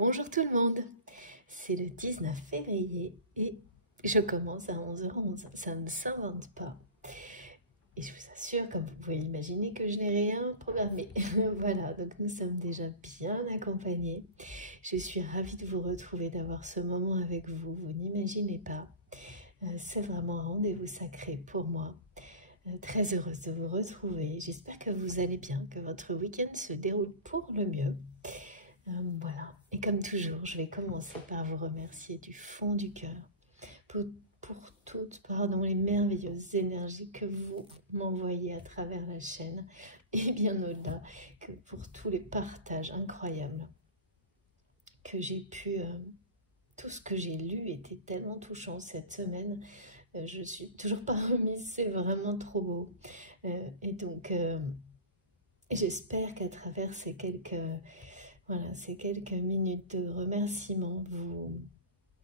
Bonjour tout le monde, c'est le 19 février et je commence à 11h11, ça ne s'invente pas. Et je vous assure, comme vous pouvez l'imaginer, que je n'ai rien programmé. Voilà, donc nous sommes déjà bien accompagnés. Je suis ravie de vous retrouver, d'avoir ce moment avec vous, vous n'imaginez pas. C'est vraiment un rendez-vous sacré pour moi. Très heureuse de vous retrouver. J'espère que vous allez bien, que votre week-end se déroule pour le mieux. Voilà, et comme toujours, je vais commencer par vous remercier du fond du cœur pour toutes les merveilleuses énergies que vous m'envoyez à travers la chaîne, et bien au-delà, que pour tous les partages incroyables que j'ai pu... tout ce que j'ai lu était tellement touchant cette semaine. Je suis toujours pas remise, c'est vraiment trop beau. Et donc, j'espère qu'à travers ces quelques minutes de remerciement,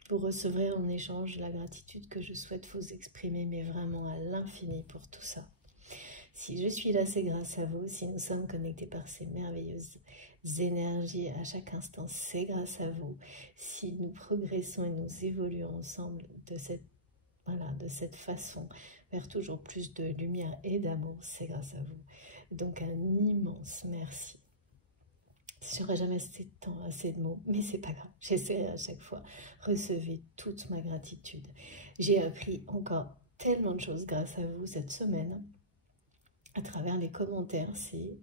vous recevrez en échange la gratitude que je souhaite vous exprimer, mais vraiment à l'infini pour tout ça. Si je suis là, c'est grâce à vous. Si nous sommes connectés par ces merveilleuses énergies à chaque instant, c'est grâce à vous. Si nous progressons et nous évoluons ensemble de cette façon, vers toujours plus de lumière et d'amour, c'est grâce à vous. Donc un immense merci. Je n'aurai jamais assez de temps, assez de mots, mais c'est pas grave, j'essaierai à chaque fois. Recevez toute ma gratitude. J'ai appris encore tellement de choses grâce à vous cette semaine, à travers les commentaires. C'est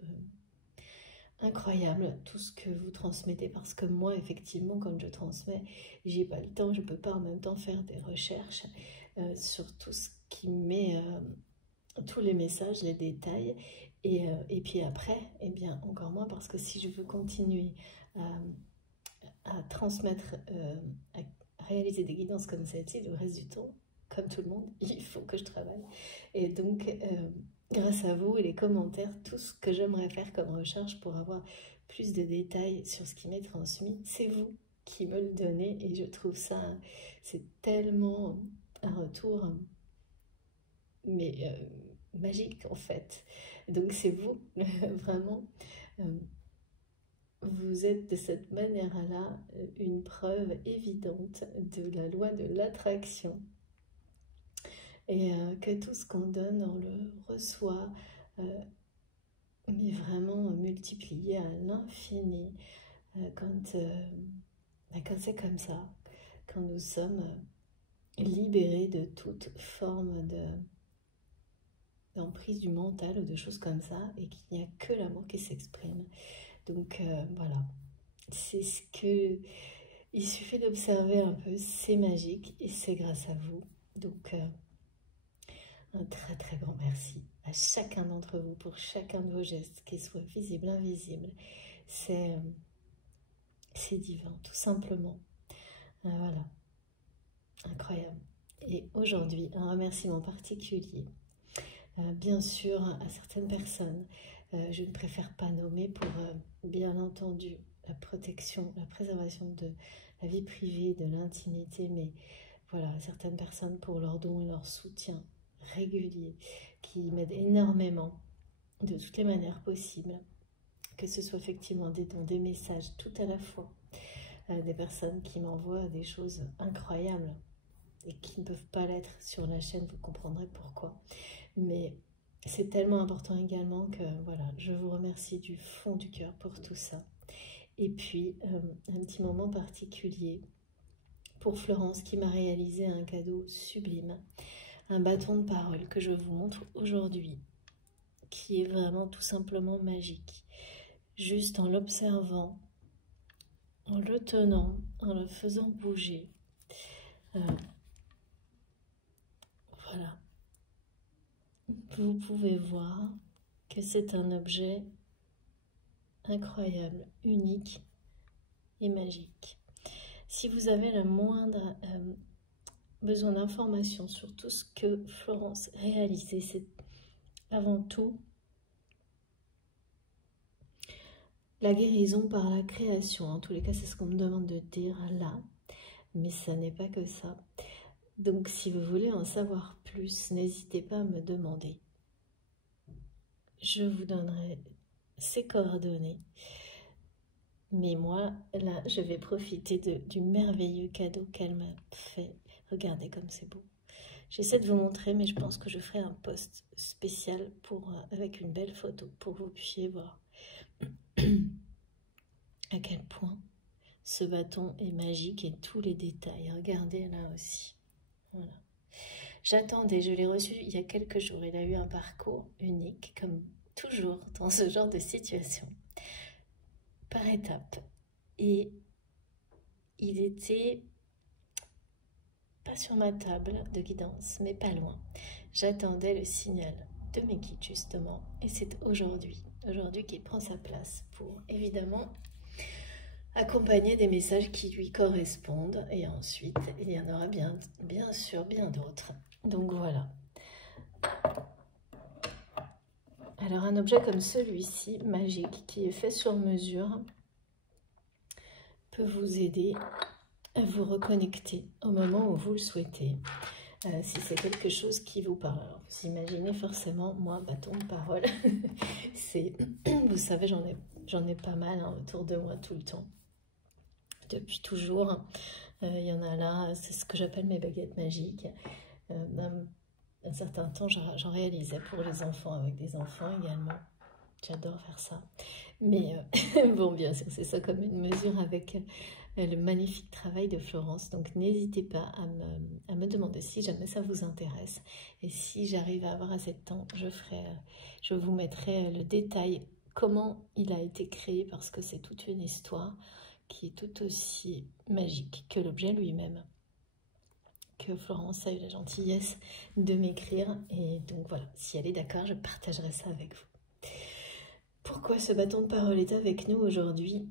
incroyable tout ce que vous transmettez, parce que moi, effectivement, quand je transmets, j'ai pas le temps, je peux pas en même temps faire des recherches sur tout ce qui met... tous les messages, les détails, et puis après, eh bien encore moins, parce que si je veux continuer à transmettre, à réaliser des guidances comme celle-ci, le reste du temps, comme tout le monde, il faut que je travaille. Et donc, grâce à vous et les commentaires, tout ce que j'aimerais faire comme recherche pour avoir plus de détails sur ce qui m'est transmis, c'est vous qui me le donnez, et je trouve ça, c'est tellement un retour... mais magique en fait. Donc c'est vous, vraiment, vous êtes de cette manière-là une preuve évidente de la loi de l'attraction, et que tout ce qu'on donne, on le reçoit, mais vraiment multiplié à l'infini, quand c'est comme ça, quand nous sommes libérés de toute forme d'emprise du mental ou de choses comme ça, et qu'il n'y a que l'amour qui s'exprime. Donc voilà, c'est ce que... Il suffit d'observer un peu, c'est magique, et c'est grâce à vous. Donc un très très grand merci à chacun d'entre vous pour chacun de vos gestes, qu'ils soient visibles, invisibles. C'est divin, tout simplement. Voilà, incroyable. Et aujourd'hui, un remerciement particulier, bien sûr, à certaines personnes. Je ne préfère pas nommer pour, bien entendu, la protection, la préservation de la vie privée, de l'intimité, mais voilà, certaines personnes pour leurs dons et leur soutien régulier, qui m'aident énormément de toutes les manières possibles, que ce soit effectivement des dons, des messages, tout à la fois, des personnes qui m'envoient des choses incroyables et qui ne peuvent pas l'être sur la chaîne, vous comprendrez pourquoi. Mais c'est tellement important également que voilà, je vous remercie du fond du cœur pour tout ça. Et puis, un petit moment particulier pour Florence, qui m'a réalisé un cadeau sublime, un bâton de parole que je vous montre aujourd'hui, qui est vraiment tout simplement magique. Juste en l'observant, en le tenant, en le faisant bouger. Voilà. Vous pouvez voir que c'est un objet incroyable, unique et magique. Si vous avez le moindre besoin d'informations sur tout ce que Florence réalisait, c'est avant tout la guérison par la création. En tous les cas, c'est ce qu'on me demande de dire là, mais ça n'est pas que ça. Donc, si vous voulez en savoir plus, n'hésitez pas à me demander. Je vous donnerai ses coordonnées. Mais moi, là, je vais profiter du merveilleux cadeau qu'elle m'a fait. Regardez comme c'est beau. J'essaie de vous montrer, mais je pense que je ferai un post spécial avec une belle photo pour que vous puissiez voir à quel point ce bâton est magique et tous les détails. Regardez là aussi. Voilà. J'attendais, je l'ai reçu il y a quelques jours. Il a eu un parcours unique, comme toujours dans ce genre de situation, par étapes. Et il était pas sur ma table de guidance, mais pas loin. J'attendais le signal de mes guides, justement. Et c'est aujourd'hui qu'il prend sa place pour, évidemment, accompagner des messages qui lui correspondent. Et ensuite, il y en aura bien sûr bien d'autres. Donc voilà. Alors un objet comme celui-ci, magique, qui est fait sur mesure, peut vous aider à vous reconnecter au moment où vous le souhaitez. Si c'est quelque chose qui vous parle. Alors, vous imaginez forcément, moi, bâton de parole, vous savez, j'en ai pas mal autour de moi tout le temps. Depuis toujours, il y en a là, c'est ce que j'appelle mes baguettes magiques. Un certain temps, j'en réalisais pour les enfants, avec des enfants également. J'adore faire ça. Mais bon, bien sûr, c'est ça comme une mesure avec le magnifique travail de Florence. Donc, n'hésitez pas à me demander si jamais ça vous intéresse. Et si j'arrive à avoir assez de temps, je vous mettrai le détail, comment il a été créé, parce que c'est toute une histoire qui est tout aussi magique que l'objet lui-même, que Florence a eu la gentillesse de m'écrire. Et donc voilà, si elle est d'accord, je partagerai ça avec vous. Pourquoi ce bâton de parole est avec nous aujourd'hui?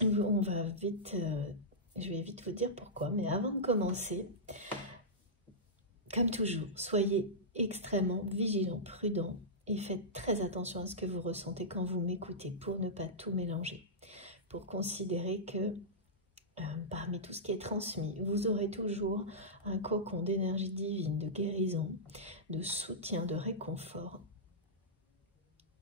On va vite, je vais vite vous dire pourquoi, mais avant de commencer, comme toujours, soyez extrêmement vigilants, prudents et faites très attention à ce que vous ressentez quand vous m'écoutez pour ne pas tout mélanger, pour considérer que parmi tout ce qui est transmis, vous aurez toujours un cocon d'énergie divine, de guérison, de soutien, de réconfort,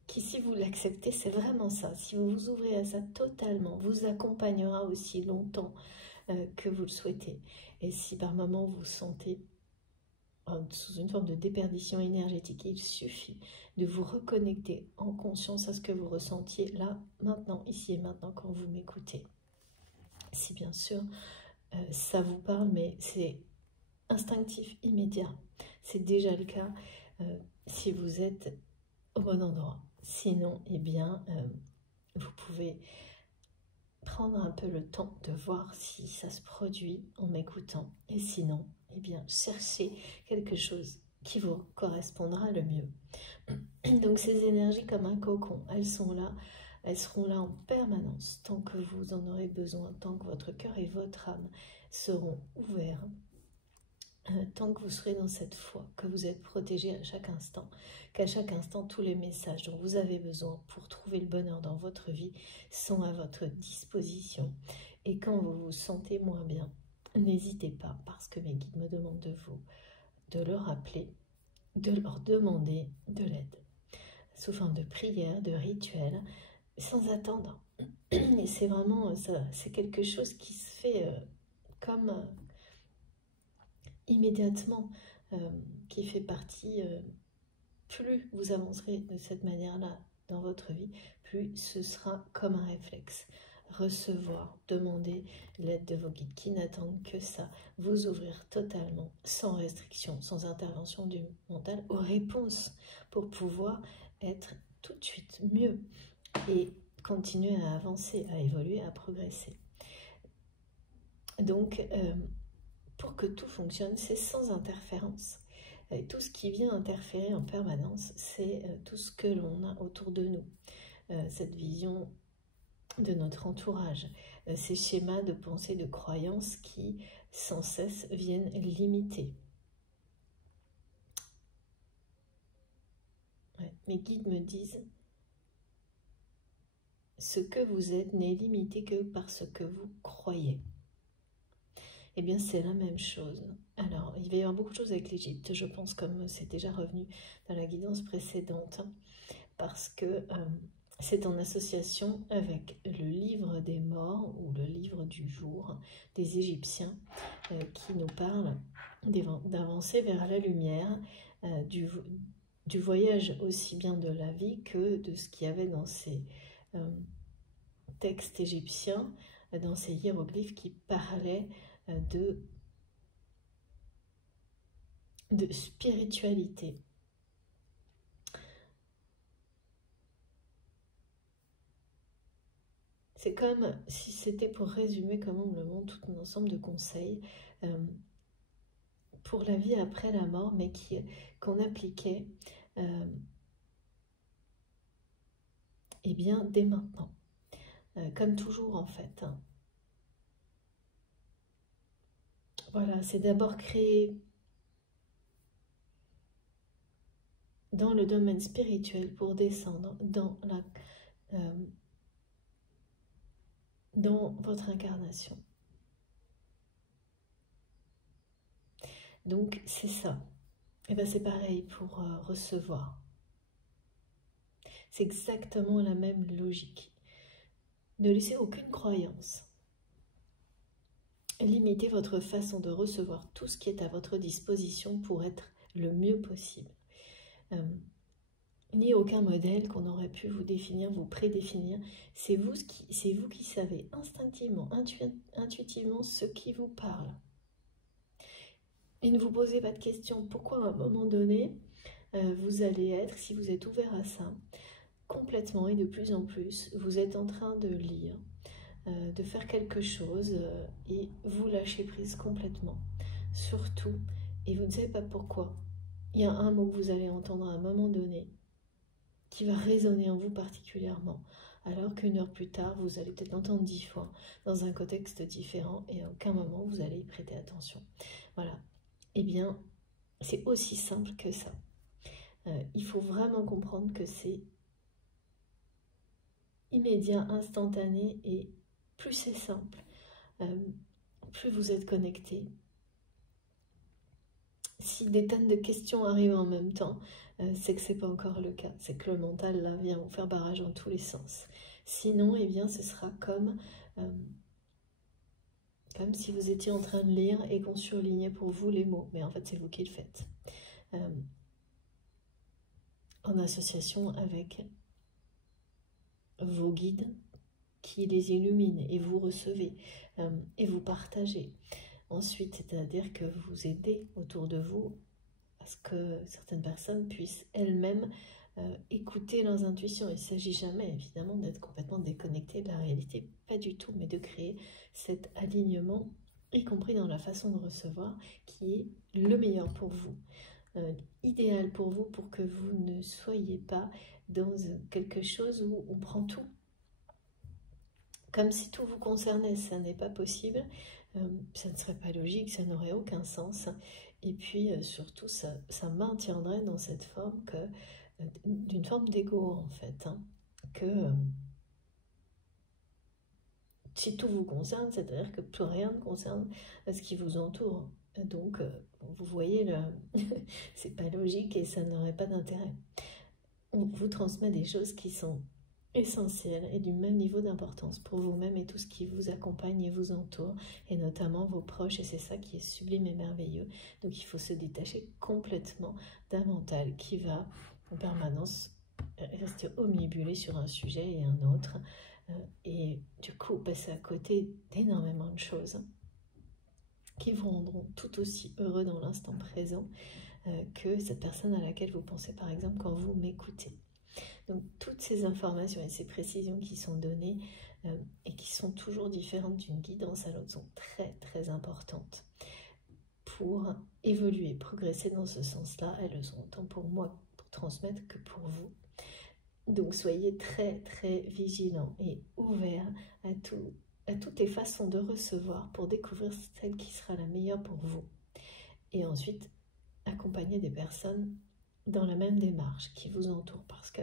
qui, si vous l'acceptez, c'est vraiment ça. Si vous vous ouvrez à ça totalement, vous accompagnera aussi longtemps que vous le souhaitez. Et si par moment vous sentez sous une forme de déperdition énergétique, il suffit de vous reconnecter en conscience à ce que vous ressentiez là, maintenant, ici et maintenant, quand vous m'écoutez. Si bien sûr, ça vous parle, mais c'est instinctif, immédiat. C'est déjà le cas si vous êtes au bon endroit. Sinon, eh bien, vous pouvez prendre un peu le temps de voir si ça se produit en m'écoutant. Et sinon, eh bien, cherchez quelque chose qui vous correspondra le mieux. Donc, ces énergies comme un cocon, elles sont là. Elles seront là en permanence, tant que vous en aurez besoin, tant que votre cœur et votre âme seront ouverts, tant que vous serez dans cette foi, que vous êtes protégé à chaque instant, qu'à chaque instant, tous les messages dont vous avez besoin pour trouver le bonheur dans votre vie sont à votre disposition. Et quand vous vous sentez moins bien, n'hésitez pas, parce que mes guides me demandent de vous, de leur appeler, de leur demander de l'aide, sous forme de prière, de rituel, sans attendre. Et c'est vraiment ça, c'est quelque chose qui se fait comme immédiatement, qui fait partie, plus vous avancerez de cette manière-là dans votre vie, plus ce sera comme un réflexe. Recevoir, demander l'aide de vos guides qui n'attendent que ça, vous ouvrir totalement, sans restriction, sans intervention du mental, aux réponses pour pouvoir être tout de suite mieux et continuer à avancer, à évoluer, à progresser. Donc, pour que tout fonctionne, c'est sans interférence. Et tout ce qui vient interférer en permanence, c'est tout ce que l'on a autour de nous. Cette vision de notre entourage, ces schémas de pensée, de croyances qui, sans cesse, viennent limiter. Ouais, mes guides me disent, ce que vous êtes n'est limité que par ce que vous croyez. Eh bien, c'est la même chose. Alors, il va y avoir beaucoup de choses avec l'Égypte, je pense, comme c'est déjà revenu dans la guidance précédente, parce que c'est en association avec le livre des morts ou le livre du jour des Égyptiens qui nous parle d'avancer vers la lumière, du voyage aussi bien de la vie que de ce qu'il y avait dans ces textes égyptiens, dans ces hiéroglyphes qui parlaient de spiritualité. C'est comme si c'était pour résumer comment on le montre tout un ensemble de conseils pour la vie après la mort, mais qu'on appliquait eh bien, dès maintenant. Comme toujours en fait. Voilà, c'est d'abord créer dans le domaine spirituel pour descendre dans votre incarnation. Donc c'est ça. Et bien c'est pareil pour recevoir. C'est exactement la même logique. Ne laissez aucune croyance limiter votre façon de recevoir tout ce qui est à votre disposition pour être le mieux possible. Ni aucun modèle qu'on aurait pu vous définir, vous prédéfinir. C'est vous qui savez instinctivement, intuitivement ce qui vous parle. Et ne vous posez pas de questions. Pourquoi à un moment donné, vous allez être, si vous êtes ouvert à ça, complètement et de plus en plus, vous êtes en train de lire, de faire quelque chose et vous lâchez prise complètement. Surtout, et vous ne savez pas pourquoi, il y a un mot que vous allez entendre à un moment donné qui va résonner en vous particulièrement, alors qu'une heure plus tard, vous allez peut-être l'entendre 10 fois dans un contexte différent et à aucun moment vous allez y prêter attention. Voilà. Eh bien, c'est aussi simple que ça. Il faut vraiment comprendre que c'est immédiat, instantané, et plus c'est simple, plus vous êtes connecté. Si des tonnes de questions arrivent en même temps, c'est que ce n'est pas encore le cas. C'est que le mental, là, vient vous faire barrage dans tous les sens. Sinon, eh bien, ce sera comme si vous étiez en train de lire et qu'on surlignait pour vous les mots. Mais en fait, c'est vous qui le faites. En association avec vos guides qui les illuminent et vous recevez et vous partagez. Ensuite, c'est-à-dire que vous aidez autour de vous à ce que certaines personnes puissent elles-mêmes écouter leurs intuitions. Il ne s'agit jamais, évidemment, d'être complètement déconnecté de la réalité, pas du tout, mais de créer cet alignement, y compris dans la façon de recevoir, qui est le meilleur pour vous, idéal pour vous, pour que vous ne soyez pas dans quelque chose où on prend tout, comme si tout vous concernait. Ça n'est pas possible, ça ne serait pas logique, ça n'aurait aucun sens, et puis surtout ça maintiendrait dans cette forme d'une forme d'ego en fait, hein, que si tout vous concerne, c'est-à-dire que plus rien ne concerne ce qui vous entoure. Donc vous voyez, c'est pas logique et ça n'aurait pas d'intérêt. On vous transmet des choses qui sont essentielles et du même niveau d'importance pour vous-même et tout ce qui vous accompagne et vous entoure, et notamment vos proches, et c'est ça qui est sublime et merveilleux. Donc il faut se détacher complètement d'un mental qui va en permanence rester omnibulé sur un sujet et un autre, et du coup passer à côté d'énormément de choses qui vous rendront tout aussi heureux dans l'instant présent que cette personne à laquelle vous pensez par exemple quand vous m'écoutez. Donc toutes ces informations et ces précisions qui sont données et qui sont toujours différentes d'une guidance à l'autre sont très très importantes pour évoluer, progresser dans ce sens-là. Elles le sont autant pour moi pour transmettre que pour vous. Donc soyez très très vigilants et ouverts à toutes les façons de recevoir pour découvrir celle qui sera la meilleure pour vous. Et ensuite, accompagner des personnes dans la même démarche qui vous entourent, parce que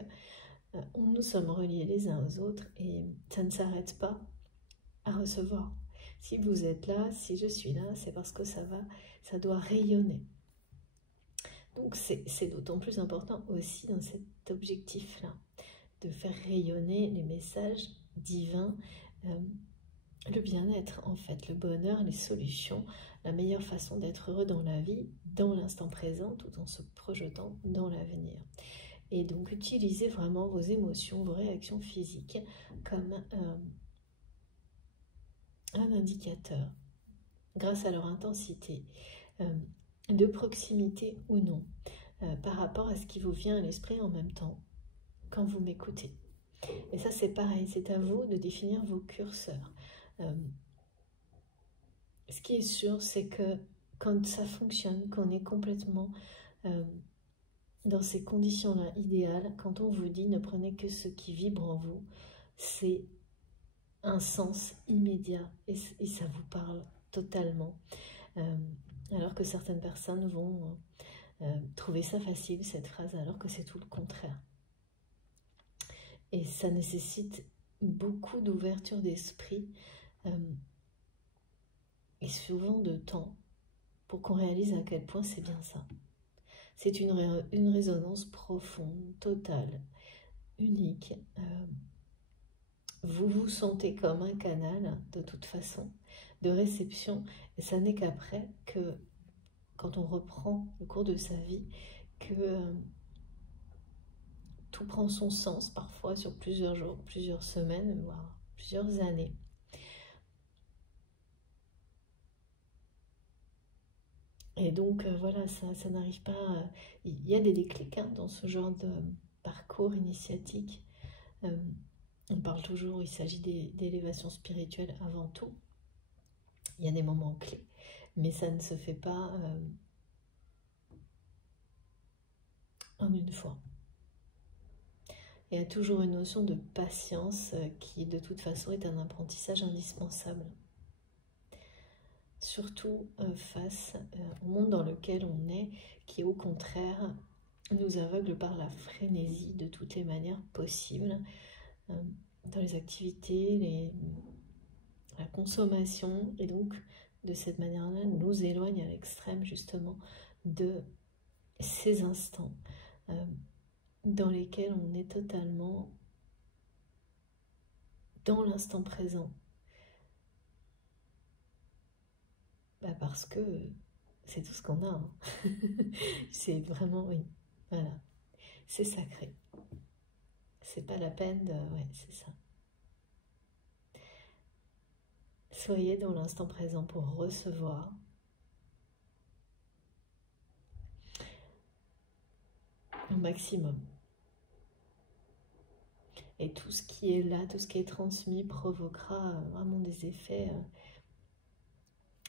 nous sommes reliés les uns aux autres et ça ne s'arrête pas à recevoir. Si vous êtes là, si je suis là, c'est parce que ça doit rayonner. Donc c'est d'autant plus important aussi dans cet objectif-là, de faire rayonner les messages divins, le bien-être en fait, le bonheur, les solutions, la meilleure façon d'être heureux dans la vie, dans l'instant présent, tout en se projetant dans l'avenir. Et donc utilisez vraiment vos émotions, vos réactions physiques comme un indicateur, grâce à leur intensité, de proximité ou non, par rapport à ce qui vous vient à l'esprit en même temps quand vous m'écoutez. Et ça c'est pareil, c'est à vous de définir vos curseurs. Ce qui est sûr, c'est que quand ça fonctionne, qu'on est complètement dans ces conditions-là idéales, quand on vous dit ne prenez que ce qui vibre en vous, c'est un sens immédiat et ça vous parle totalement. Alors que certaines personnes vont trouver ça facile, cette phrase, alors que c'est tout le contraire. Et ça nécessite beaucoup d'ouverture d'esprit et souvent de temps pour qu'on réalise à quel point c'est bien ça. C'est une résonance profonde, totale, unique. Vous vous sentez comme un canal, de toute façon, de réception. Et ça n'est qu'après que, quand on reprend le cours de sa vie, que tout prend son sens, parfois sur plusieurs jours, plusieurs semaines, voire plusieurs années. Et donc, voilà, ça n'arrive pas... Il y a des déclics dans ce genre de parcours initiatique. On parle toujours, il s'agit d'élévation spirituelle avant tout. Il y a des moments clés, mais ça ne se fait pas en une fois. Il y a toujours une notion de patience qui, de toute façon, est un apprentissage indispensable. Surtout face au monde dans lequel on est, qui au contraire nous aveugle par la frénésie de toutes les manières possibles, dans les activités, la consommation, et donc de cette manière-là nous éloigne à l'extrême justement de ces instants dans lesquels on est totalement dans l'instant présent. Parce que c'est tout ce qu'on a. Hein. C'est vraiment, oui, voilà. C'est sacré. C'est pas la peine de... Ouais, c'est ça. Soyez dans l'instant présent pour recevoir. Au maximum. Et tout ce qui est là, tout ce qui est transmis provoquera vraiment des effets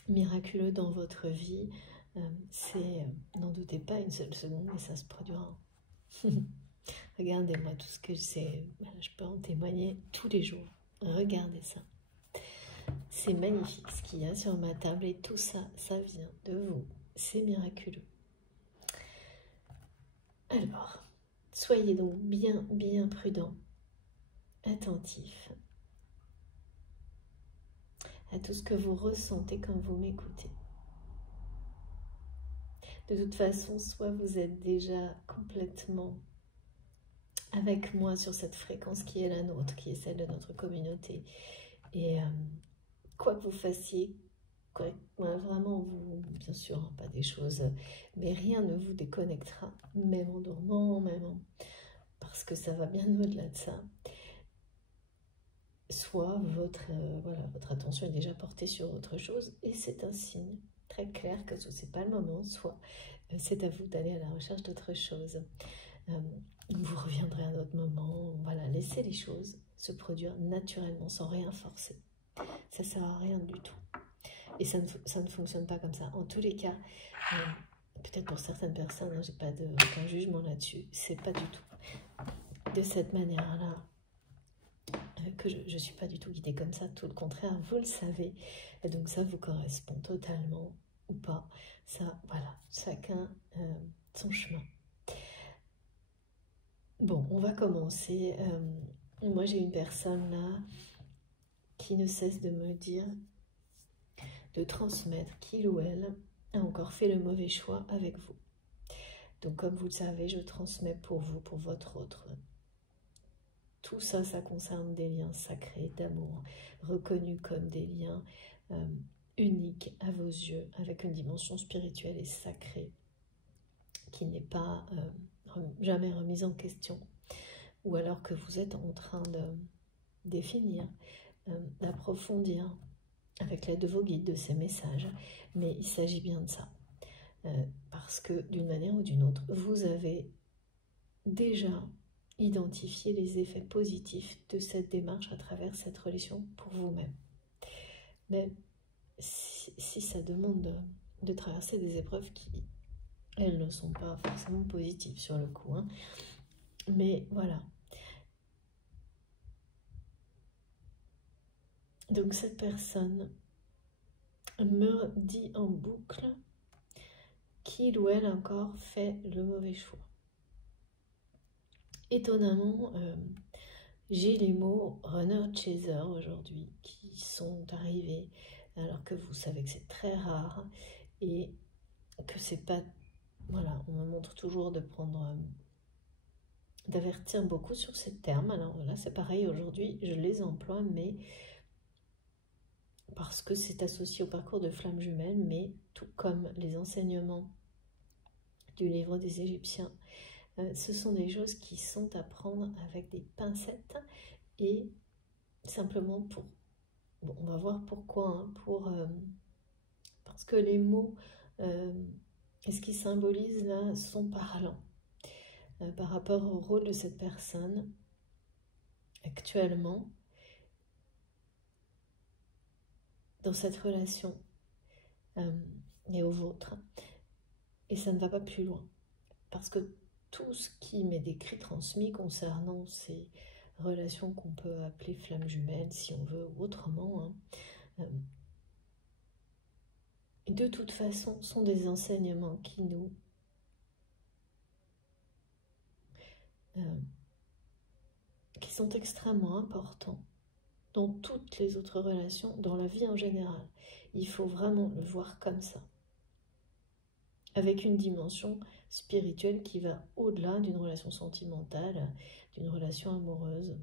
miraculeux dans votre vie. N'en doutez pas une seule seconde, mais ça se produira. Regardez-moi tout ce que je sais, je peux en témoigner tous les jours. Regardez ça. C'est magnifique ce qu'il y a sur ma table et tout ça, ça vient de vous. C'est miraculeux. Alors, soyez donc bien prudents, attentifs à tout ce que vous ressentez quand vous m'écoutez. De toute façon, soit vous êtes déjà complètement avec moi sur cette fréquence qui est la nôtre, qui est celle de notre communauté. Et quoi que vous fassiez, vraiment, vous, bien sûr, hein, pas des choses, mais rien ne vous déconnectera, même en dormant, parce que ça va bien au-delà de ça. Soit votre attention est déjà portée sur autre chose, et c'est un signe très clair que ce n'est pas le moment, soit c'est à vous d'aller à la recherche d'autre chose. Vous reviendrez à un autre moment, voilà, laissez les choses se produire naturellement, sans rien forcer. Ça ne sert à rien du tout. Et ça ne fonctionne pas comme ça. En tous les cas, peut-être pour certaines personnes, hein, j'ai pas aucun jugement là-dessus, c'est pas du tout de cette manière-là que je ne suis pas du tout guidée comme ça, tout le contraire, vous le savez. Et donc ça vous correspond totalement ou pas. Ça, voilà, chacun son chemin. Bon, on va commencer. Moi, j'ai une personne là qui ne cesse de me dire de transmettre qu'il ou elle a encore fait le mauvais choix avec vous. Donc, comme vous le savez, je transmets pour vous, pour votre autre. tout ça, ça concerne des liens sacrés d'amour, reconnus comme des liens uniques à vos yeux, avec une dimension spirituelle et sacrée qui n'est pas jamais remise en question, ou alors que vous êtes en train de définir, d'approfondir avec l'aide de vos guides, de ces messages. Mais il s'agit bien de ça, parce que d'une manière ou d'une autre, vous avez déjà identifié les effets positifs de cette démarche à travers cette relation pour vous-même. Mais si ça demande de traverser des épreuves qui, elles, ne sont pas forcément positives sur le coup, hein. Mais voilà. Donc cette personne me dit en boucle qu'il ou elle encore fait le mauvais choix. Étonnamment, j'ai les mots runner-chaser aujourd'hui qui sont arrivés, alors que vous savez que c'est très rare et que c'est pas... Voilà, on me montre toujours de prendre... d'avertir beaucoup sur ces termes. Alors là, c'est pareil, aujourd'hui, je les emploie, mais parce que c'est associé au parcours de flamme jumelle, mais tout comme les enseignements du livre des Égyptiens, ce sont des choses qui sont à prendre avec des pincettes et simplement pour... Bon, on va voir pourquoi, hein, parce que les mots et ce qu'ils symbolisent là sont parlants par rapport au rôle de cette personne actuellement dans cette relation et au vôtre. Et ça ne va pas plus loin. Parce que tout ce qui m'est décrit, transmis concernant ces relations qu'on peut appeler flammes jumelles, si on veut, ou autrement, hein, de toute façon, sont des enseignements qui nous qui sont extrêmement importants dans toutes les autres relations, dans la vie en général. Il faut vraiment le voir comme ça, avec une dimension spirituelle qui va au-delà d'une relation sentimentale, d'une relation amoureuse.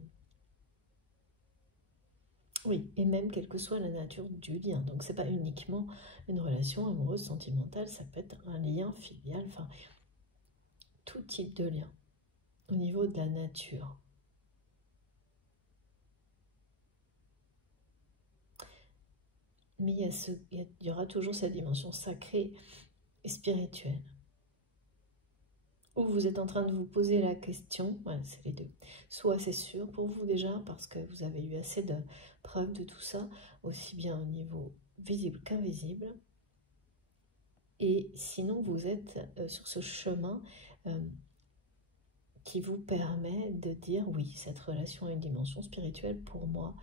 Oui, et même quelle que soit la nature du lien. Donc c'est pas uniquement une relation amoureuse, sentimentale, ça peut être un lien filial, enfin tout type de lien au niveau de la nature. Mais il y aura toujours cette dimension sacrée et spirituelle. Ou vous êtes en train de vous poser la question, ouais, c'est les deux. Soit c'est sûr pour vous déjà, parce que vous avez eu assez de preuves de tout ça, aussi bien au niveau visible qu'invisible. Et sinon, vous êtes sur ce chemin qui vous permet de dire, oui, cette relation a une dimension spirituelle pour moi.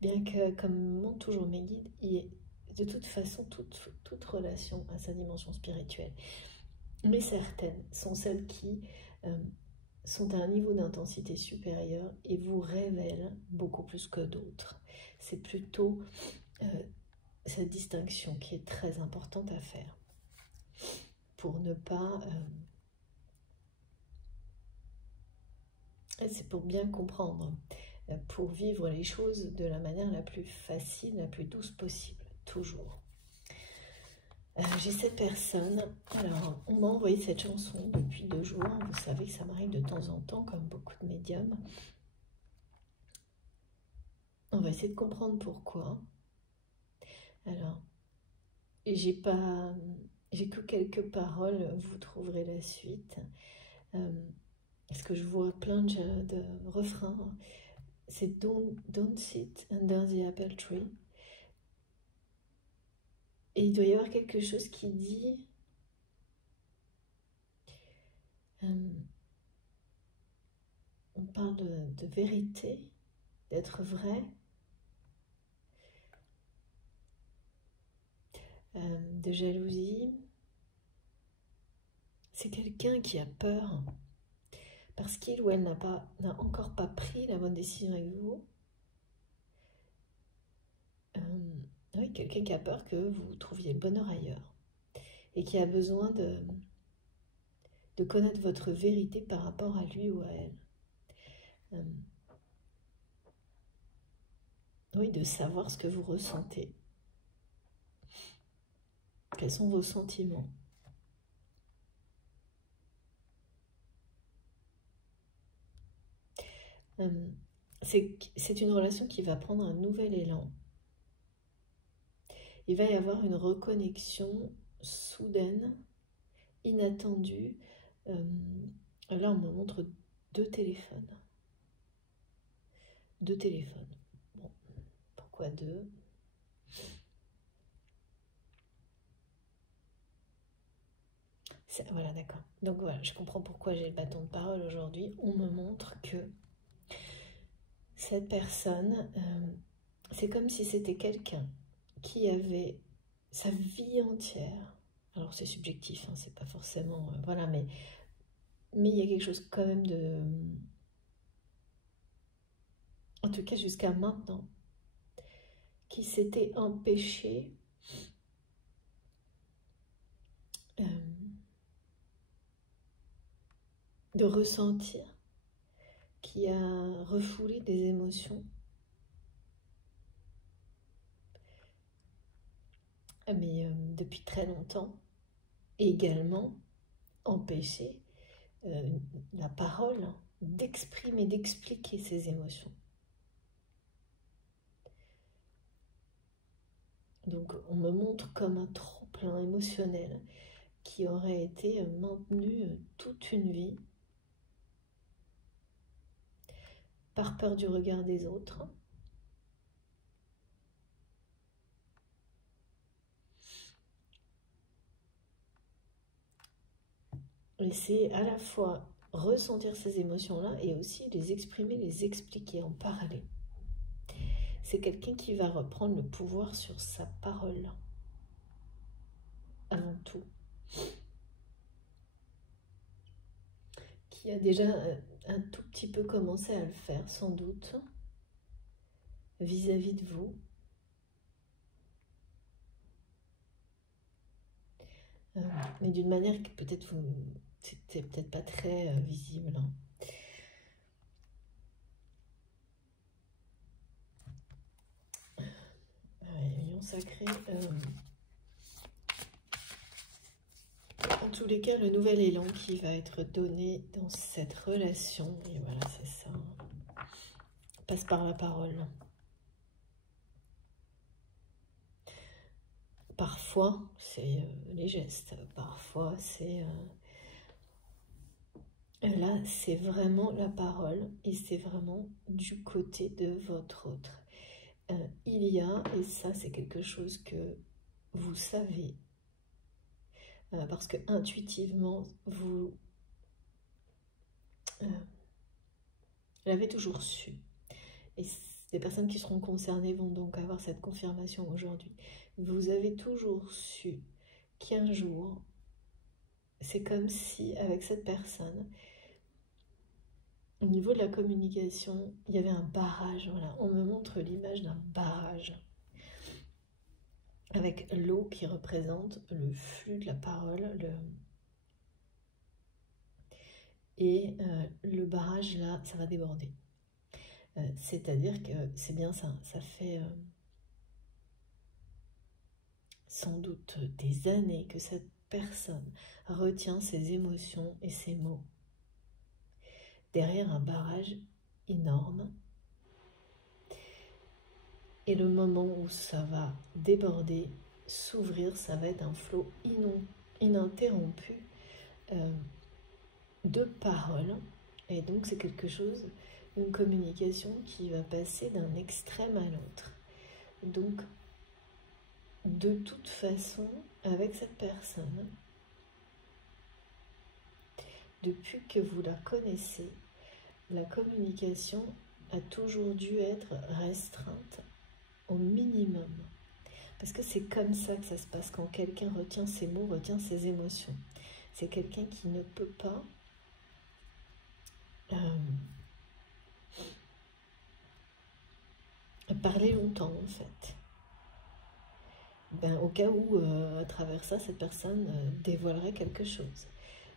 Bien que, comme montrent toujours mes guides, de toute façon, toute relation a sa dimension spirituelle. Mais certaines sont celles qui sont à un niveau d'intensité supérieur et vous révèlent beaucoup plus que d'autres. C'est plutôt cette distinction qui est très importante à faire pour ne pas... c'est pour bien comprendre, pour vivre les choses de la manière la plus facile, la plus douce possible, toujours. J'ai cette personne, alors on m'a envoyé cette chanson depuis 2 jours, vous savez que ça m'arrive de temps en temps, comme beaucoup de médiums. On va essayer de comprendre pourquoi. Alors, j'ai que quelques paroles, vous trouverez la suite. Parce que je vois plein de refrains. C'est don't sit under the apple tree. Et il doit y avoir quelque chose qui dit on parle de vérité, d'être vrai, de jalousie. C'est quelqu'un qui a peur parce qu'il ou elle n'a encore pas pris la bonne décision avec vous. Oui, quelqu'un qui a peur que vous trouviez le bonheur ailleurs et qui a besoin de connaître votre vérité par rapport à lui ou à elle. oui, de savoir ce que vous ressentez. Quels sont vos sentiments? C'est une relation qui va prendre un nouvel élan. Il va y avoir une reconnexion soudaine, inattendue. Là, on me montre deux téléphones. Deux téléphones. Bon, pourquoi deux? Voilà, d'accord. Donc voilà, je comprends pourquoi j'ai le bâton de parole aujourd'hui. On me montre que cette personne, c'est comme si c'était quelqu'un qui avait sa vie entière. Alors c'est subjectif, hein, c'est pas forcément... voilà, mais il y a quelque chose quand même de... En tout cas jusqu'à maintenant, qui s'était empêché de ressentir, qui a refoulé des émotions, mais depuis très longtemps, et également empêché la parole d'exprimer, d'expliquer ses émotions. Donc on me montre comme un trop-plein émotionnel qui aurait été maintenu toute une vie par peur du regard des autres. Et c'est à la fois ressentir ces émotions-là et aussi les exprimer, les expliquer, en parler. C'est quelqu'un qui va reprendre le pouvoir sur sa parole, avant tout. Qui a déjà un tout petit peu commencé à le faire, sans doute, vis-à-vis de vous. Mais d'une manière que peut-être vous... C'était peut-être pas très visible. Hein. Réunion sacrée. En tous les cas, le nouvel élan qui va être donné dans cette relation, et voilà, c'est ça, passe par la parole. Parfois, c'est les gestes, parfois, c'est... là, c'est vraiment la parole, et c'est vraiment du côté de votre autre. Il y a, et ça, c'est quelque chose que vous savez, parce que intuitivement, vous l'avez toujours su. Et les personnes qui seront concernées vont donc avoir cette confirmation aujourd'hui. Vous avez toujours su qu'un jour, c'est comme si avec cette personne, au niveau de la communication, il y avait un barrage. Voilà. On me montre l'image d'un barrage avec l'eau qui représente le flux de la parole, et le barrage là, ça va déborder. C'est-à-dire que c'est bien ça, ça fait sans doute des années que cette personne retient ses émotions et ses mots derrière un barrage énorme. Et le moment où ça va déborder, s'ouvrir, ça va être un flot ininterrompu de paroles. Et donc c'est quelque chose, une communication qui va passer d'un extrême à l'autre. Donc de toute façon, avec cette personne, depuis que vous la connaissez, la communication a toujours dû être restreinte au minimum. Parce que c'est comme ça que ça se passe quand quelqu'un retient ses mots, retient ses émotions. C'est quelqu'un qui ne peut pas parler longtemps en fait. Au cas où, à travers ça, cette personne dévoilerait quelque chose.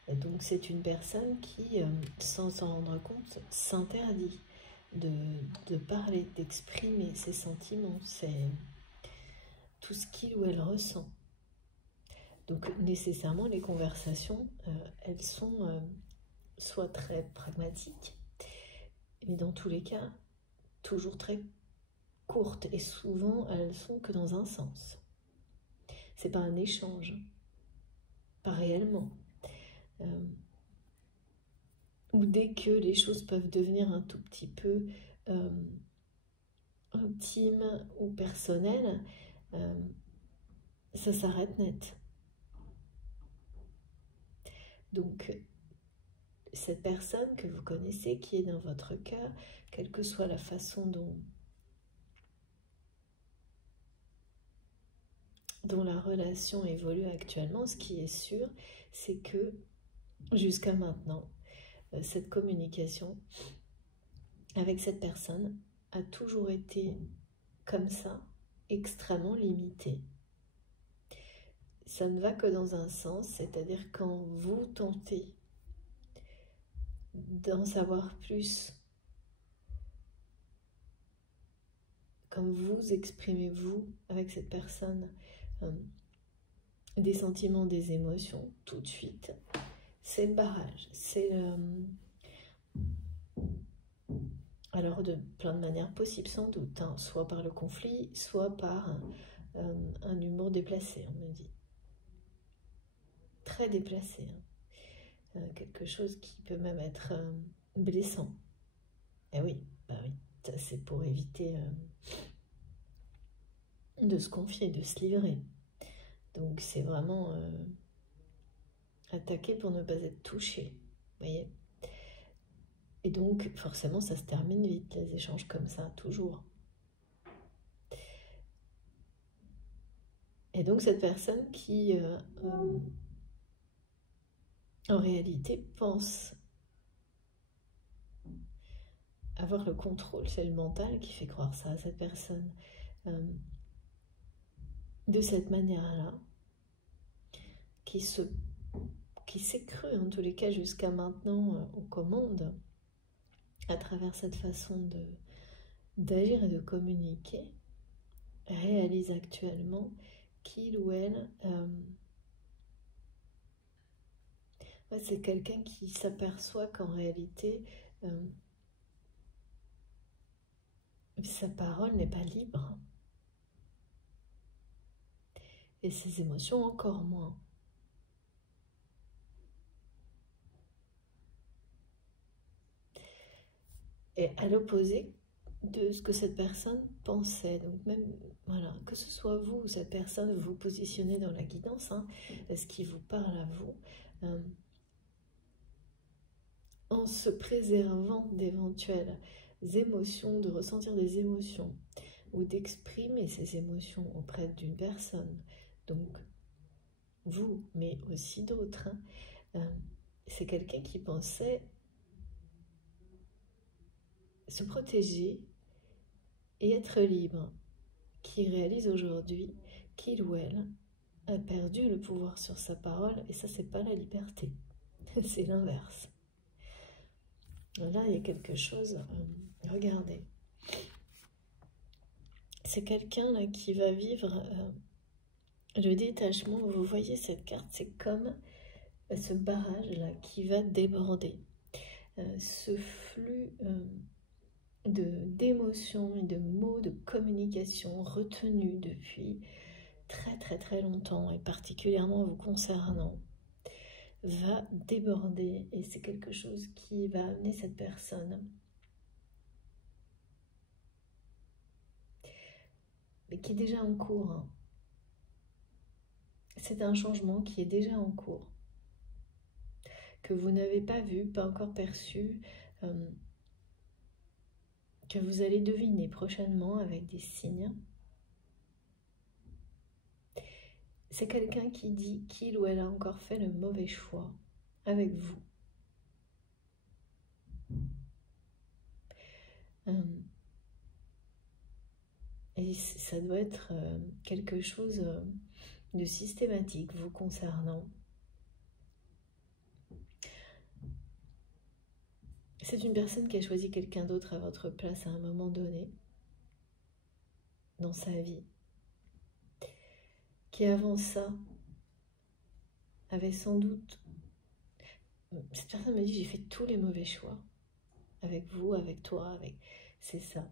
Et donc c'est une personne qui, sans s'en rendre compte, s'interdit de parler, d'exprimer ses sentiments, c'est tout ce qu'il ou elle ressent. Donc nécessairement, les conversations, elles sont soit très pragmatiques, mais dans tous les cas, toujours très courtes, et souvent, elles sont que dans un sens. C'est pas un échange, pas réellement. Ou dès que les choses peuvent devenir un tout petit peu intimes ou personnelles, ça s'arrête net. Donc, cette personne que vous connaissez, qui est dans votre cœur, quelle que soit la façon dont la relation évolue actuellement, ce qui est sûr, c'est que jusqu'à maintenant, cette communication avec cette personne a toujours été comme ça, extrêmement limitée. Ça ne va que dans un sens, c'est-à-dire quand vous tentez d'en savoir plus, quand vous exprimez, vous, avec cette personne, des sentiments, des émotions, tout de suite, c'est le barrage. C'est alors de plein de manières possibles sans doute, hein, soit par le conflit, soit par un humour déplacé, on me dit. Très déplacé, hein. Quelque chose qui peut même être blessant. Eh oui, bah oui, c'est pour éviter de se confier, de se livrer. Donc c'est vraiment attaquer pour ne pas être touché, vous voyez. Et donc forcément ça se termine vite, les échanges comme ça, toujours. Et donc cette personne qui en réalité pense avoir le contrôle, c'est le mental qui fait croire ça à cette personne, de cette manière-là, qui s'est cru en tous les cas jusqu'à maintenant aux commandes à travers cette façon d'agir et de communiquer, réalise actuellement qu'il ou elle c'est quelqu'un qui s'aperçoit qu'en réalité sa parole n'est pas libre et ses émotions encore moins. Et à l'opposé de ce que cette personne pensait. Donc même, voilà, que ce soit vous ou cette personne, vous vous positionnez dans la guidance, hein, ce qui vous parle à vous, en se préservant d'éventuelles émotions, de ressentir des émotions, ou d'exprimer ces émotions auprès d'une personne, donc vous, mais aussi d'autres, hein, c'est quelqu'un qui pensait se protéger et être libre, qui réalise aujourd'hui qu'il ou elle a perdu le pouvoir sur sa parole, et ça, c'est pas la liberté, c'est l'inverse. Là, il y a quelque chose, regardez, c'est quelqu'un là qui va vivre le détachement. Vous voyez cette carte, c'est comme ce barrage là qui va déborder, ce flux d'émotions et de mots, de communication retenus depuis très très très longtemps, et particulièrement vous concernant, va déborder, et c'est quelque chose qui va amener cette personne, mais qui est déjà en cours, hein. C'est un changement qui est déjà en cours, que vous n'avez pas vu, pas encore perçu, que vous allez deviner prochainement avec des signes. C'est quelqu'un qui dit qu'il ou elle a encore fait le mauvais choix avec vous. Et ça doit être quelque chose de systématique vous concernant. c'est une personne qui a choisi quelqu'un d'autre à votre place à un moment donné dans sa vie, qui avant ça avait sans doute... Cette personne me dit, j'ai fait tous les mauvais choix. Avec vous, avec toi, avec... C'est ça.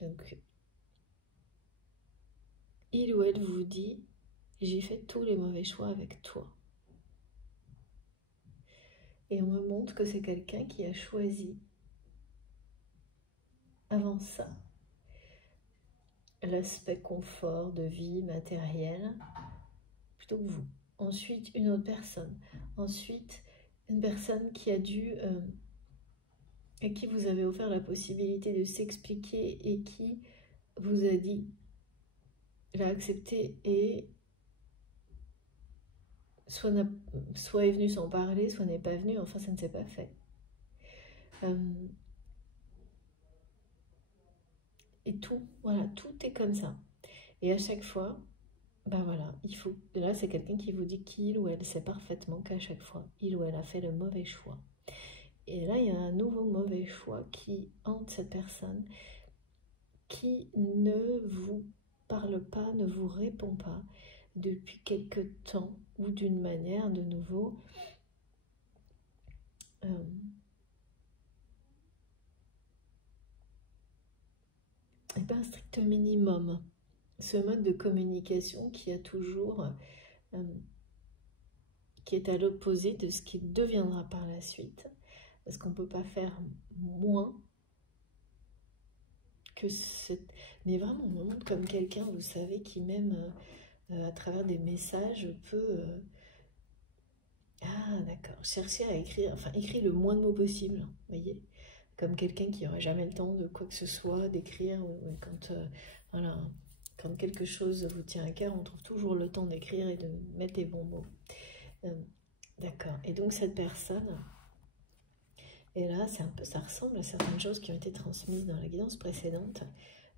Donc, il ou elle vous dit, j'ai fait tous les mauvais choix avec toi. Et on me montre que c'est quelqu'un qui a choisi, avant ça, l'aspect confort de vie matérielle, plutôt que vous. Ensuite, une autre personne. Ensuite, une personne qui a dû... à qui vous avez offert la possibilité de s'expliquer et qui vous a dit, l'a accepté et soit est venu sans parler, soit n'est pas venu, enfin ça ne s'est pas fait. Et tout, voilà, tout est comme ça. Et à chaque fois, ben voilà, il faut... Là, c'est quelqu'un qui vous dit qu'il ou elle sait parfaitement qu'à chaque fois, il ou elle a fait le mauvais choix. Et là, il y a un nouveau mauvais choix qui hante cette personne, qui ne vous parle pas, ne vous répond pas depuis quelque temps ou d'une manière de nouveau et pas un strict minimum. Ce mode de communication qui a toujours qui est à l'opposé de ce qui deviendra par la suite, parce qu'on ne peut pas faire moins que cette... Mais vraiment, on me montre comme quelqu'un, vous savez, qui même à travers des messages peut... Ah, d'accord, chercher à écrire, enfin, écrire le moins de mots possible, vous voyez, comme quelqu'un qui n'aurait jamais le temps de quoi que ce soit, d'écrire, quand, voilà, quand quelque chose vous tient à cœur, on trouve toujours le temps d'écrire et de mettre les bons mots. D'accord, et donc cette personne, et là, c'est un peu, ça ressemble à certaines choses qui ont été transmises dans la guidance précédente,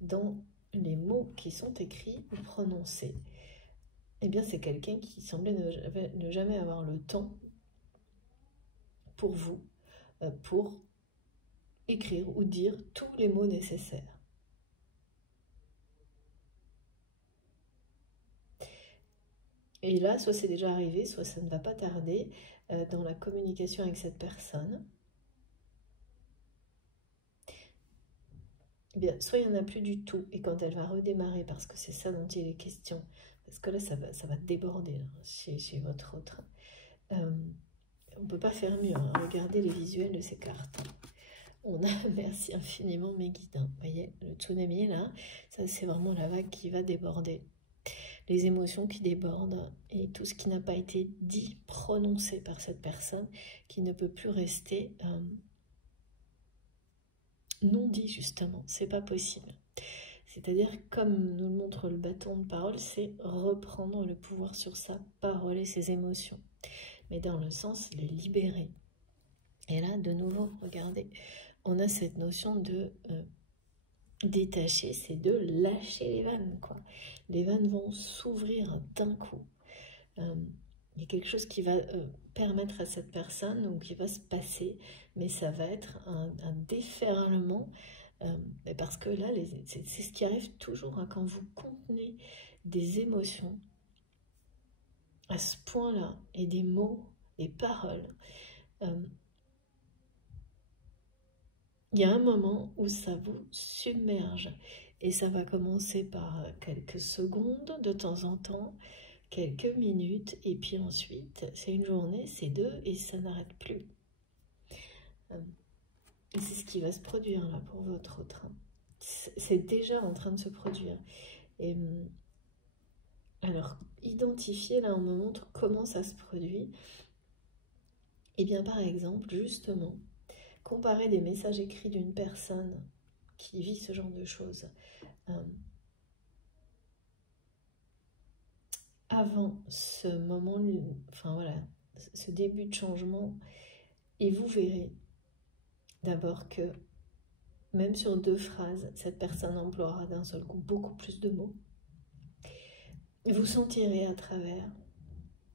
dans les mots qui sont écrits ou prononcés. Eh bien, c'est quelqu'un qui semblait ne jamais avoir le temps pour vous, pour écrire ou dire tous les mots nécessaires. Et là, soit c'est déjà arrivé, soit ça ne va pas tarder dans la communication avec cette personne. Eh bien, soit il n'y en a plus du tout, et quand elle va redémarrer, parce que c'est ça dont il est question, parce que là, ça va déborder là, chez votre autre. On ne peut pas faire mieux, hein. Regardez les visuels de ces cartes. On a, merci infiniment mes guides, hein. Vous voyez, le tsunami là, ça c'est vraiment la vague qui va déborder. Les émotions qui débordent et tout ce qui n'a pas été dit, prononcé par cette personne, qui ne peut plus rester non dit justement, c'est pas possible. C'est-à-dire, comme nous le montre le bâton de parole, c'est reprendre le pouvoir sur sa parole et ses émotions, mais dans le sens les libérer. Et là, de nouveau, regardez, on a cette notion de détacher, c'est de lâcher les vannes, quoi. Les vannes vont s'ouvrir d'un coup. Il y a quelque chose qui va permettre à cette personne, ou qui va se passer, mais ça va être un déferlement, parce que là, c'est ce qui arrive toujours, hein, quand vous contenez des émotions à ce point-là, et des mots, des paroles, il y a un moment où ça vous submerge, et ça va commencer par quelques secondes de temps en temps, quelques minutes, et puis ensuite, c'est une journée, c'est deux, et ça n'arrête plus. Et c'est ce qui va se produire là pour votre autre. C'est déjà en train de se produire. Et alors, identifier, là on me montre comment ça se produit. Et bien par exemple, justement, comparer des messages écrits d'une personne qui vit ce genre de choses avant ce moment, enfin voilà, ce début de changement, et vous verrez d'abord que même sur 2 phrases, cette personne emploiera d'un seul coup beaucoup plus de mots. Vous sentirez à travers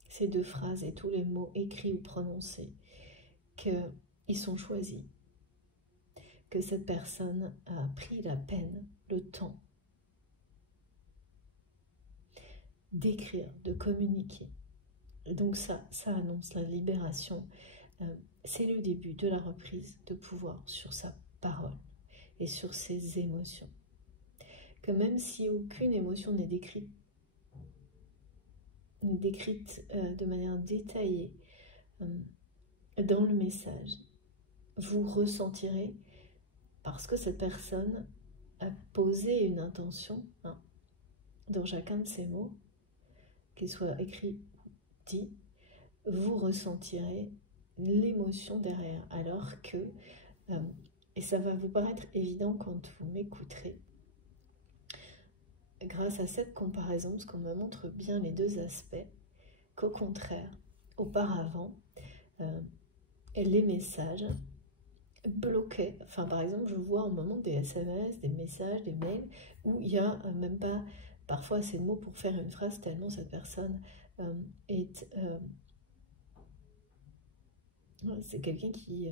ces 2 phrases et tous les mots écrits ou prononcés qu'ils sont choisis, que cette personne a pris la peine, le temps d'écrire, de communiquer. Donc ça annonce la libération. C'est le début de la reprise de pouvoir sur sa parole et sur ses émotions. Que même si aucune émotion n'est décrite de manière détaillée dans le message, vous ressentirez, parce que cette personne a posé une intention dans chacun de ces mots, qu'il soit écrit ou dit, vous ressentirez l'émotion derrière, alors que, et ça va vous paraître évident quand vous m'écouterez, grâce à cette comparaison, parce qu'on me montre bien les deux aspects, qu'au contraire, auparavant, les messages bloquaient. Enfin, par exemple, je vois au moment des SMS, des messages, des mails, où il n'y a même pas parfois assez de mots pour faire une phrase, tellement cette personne est... c'est quelqu'un qui...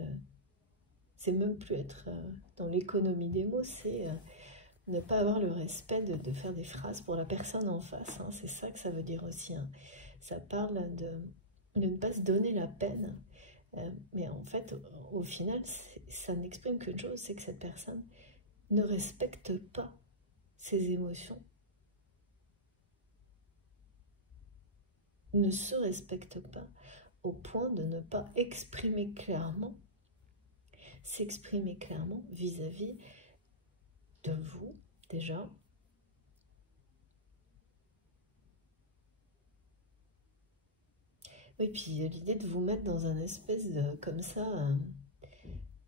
c'est même plus être dans l'économie des mots, c'est... ne pas avoir le respect de faire des phrases pour la personne en face. Hein. C'est ça que ça veut dire aussi. Hein. Ça parle de ne pas se donner la peine. Mais en fait, au final, ça n'exprime qu'une chose, c'est que cette personne ne respecte pas ses émotions, ne se respecte pas au point de ne pas exprimer clairement, s'exprimer clairement vis-à-vis de vous, déjà. Oui, puis l'idée de vous mettre dans un espèce de, comme ça,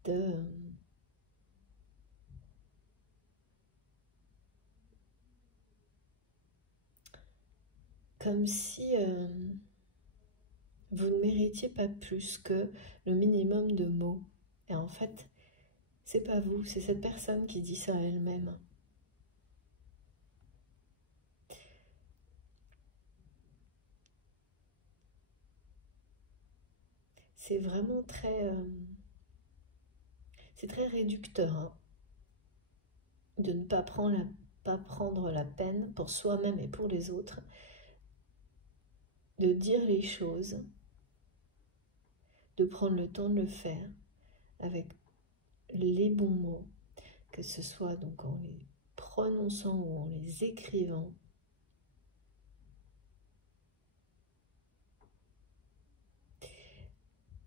de... comme si vous ne méritiez pas plus que le minimum de mots. Et en fait, c'est pas vous, c'est cette personne qui dit ça à elle-même. C'est vraiment très... c'est très réducteur hein, de ne pas prendre la peine pour soi-même et pour les autres de dire les choses, de prendre le temps de le faire avec les bons mots, que ce soit donc en les prononçant ou en les écrivant.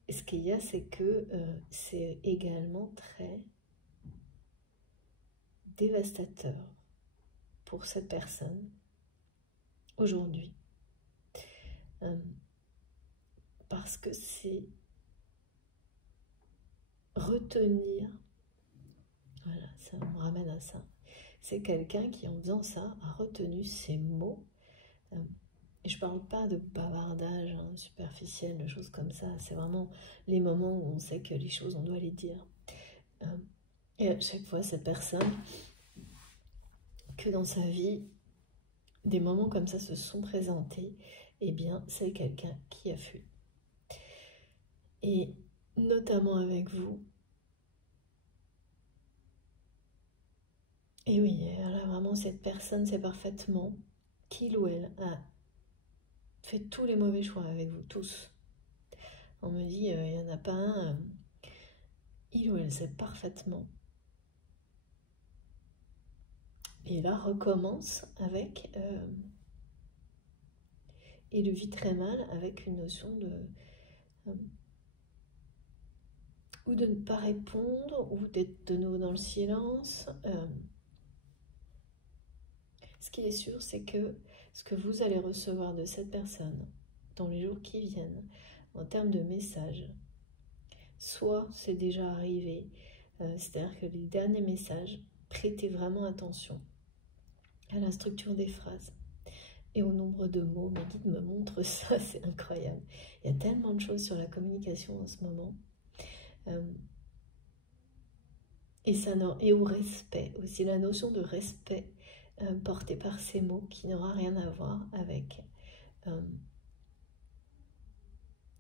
Et ce qu'il y a, c'est que c'est également très dévastateur pour cette personne aujourd'hui. Parce que c'est retenir, voilà, ça me ramène à ça. C'est quelqu'un qui, en faisant ça, a retenu ses mots. Et je ne parle pas de bavardage superficiel, de choses comme ça. C'est vraiment les moments où on sait que les choses, on doit les dire. Et à chaque fois, cette personne, que dans sa vie, des moments comme ça se sont présentés, eh bien, c'est quelqu'un qui a fui. Et notamment avec vous. Et oui, là, vraiment, cette personne sait parfaitement qu'il ou elle a fait tous les mauvais choix avec vous, tous. On me dit, il n'y en a pas un, il ou elle sait parfaitement. Et là, recommence avec, et le vit très mal avec une notion de... ou de ne pas répondre, ou d'être de nouveau dans le silence. Ce qui est sûr, c'est que ce que vous allez recevoir de cette personne dans les jours qui viennent, en termes de messages, soit c'est déjà arrivé, c'est-à-dire que les derniers messages, prêtez vraiment attention à la structure des phrases et au nombre de mots. Mes guides me montrent ça, c'est incroyable. Il y a tellement de choses sur la communication en ce moment. Et au respect, aussi la notion de respect portée par ces mots qui n'aura rien à voir avec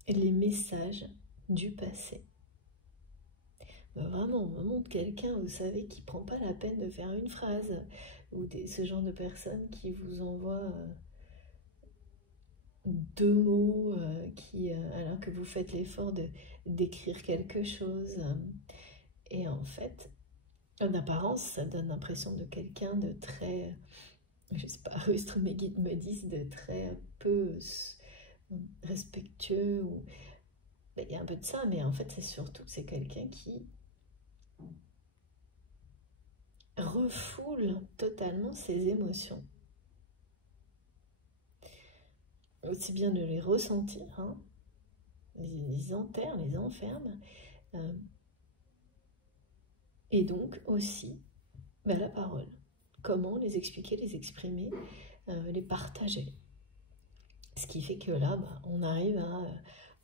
les messages du passé. Vraiment, on me montre quelqu'un, vous savez, qui prend pas la peine de faire une phrase, ou ce genre de personne qui vous envoie deux mots alors que vous faites l'effort d'écrire quelque chose. Et en fait, en apparence, ça donne l'impression de quelqu'un de très, je sais pas, rustre, mes guides me disent, de très peu respectueux. Ou... il y a un peu de ça, mais en fait, c'est quelqu'un qui refoule totalement ses émotions. Aussi bien de les ressentir, hein, les enterre, les enferme, et donc aussi la parole. Comment les expliquer, les exprimer, les partager. Ce qui fait que là, on arrive à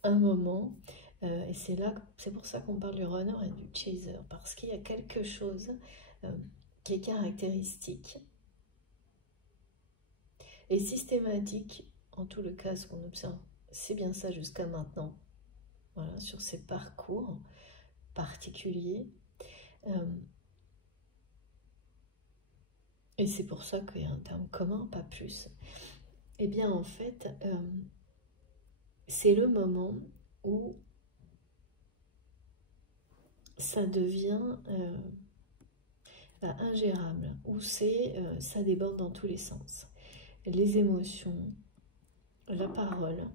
un moment, et c'est pour ça qu'on parle du runner et du chaser, parce qu'il y a quelque chose qui est caractéristique et systématique, en tout le cas, ce qu'on observe, c'est bien ça jusqu'à maintenant, voilà, sur ces parcours particuliers. Et c'est pour ça qu'il y a un terme commun, pas plus. Eh bien, en fait, c'est le moment où ça devient ingérable, où ça déborde dans tous les sens. Les émotions, la parole,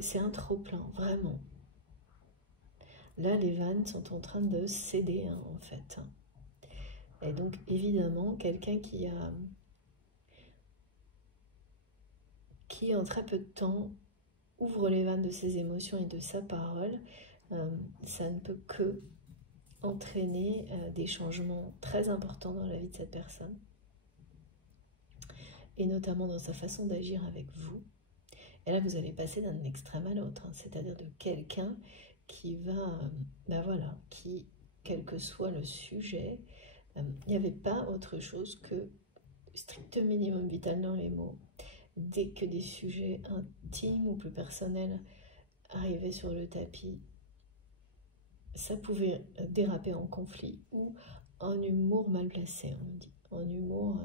c'est un trop-plein, vraiment. Là, les vannes sont en train de céder, hein, en fait. Et donc, évidemment, quelqu'un qui en très peu de temps ouvre les vannes de ses émotions et de sa parole, ça ne peut que entraîner des changements très importants dans la vie de cette personne, et notamment dans sa façon d'agir avec vous. Et là, vous allez passer d'un extrême à l'autre, hein, c'est-à-dire de quelqu'un qui va, qui, quel que soit le sujet, il n'y avait pas autre chose que strict minimum vital dans les mots. Dès que des sujets intimes ou plus personnels arrivaient sur le tapis, ça pouvait déraper en conflit ou en humour mal placé, on dit. En humour...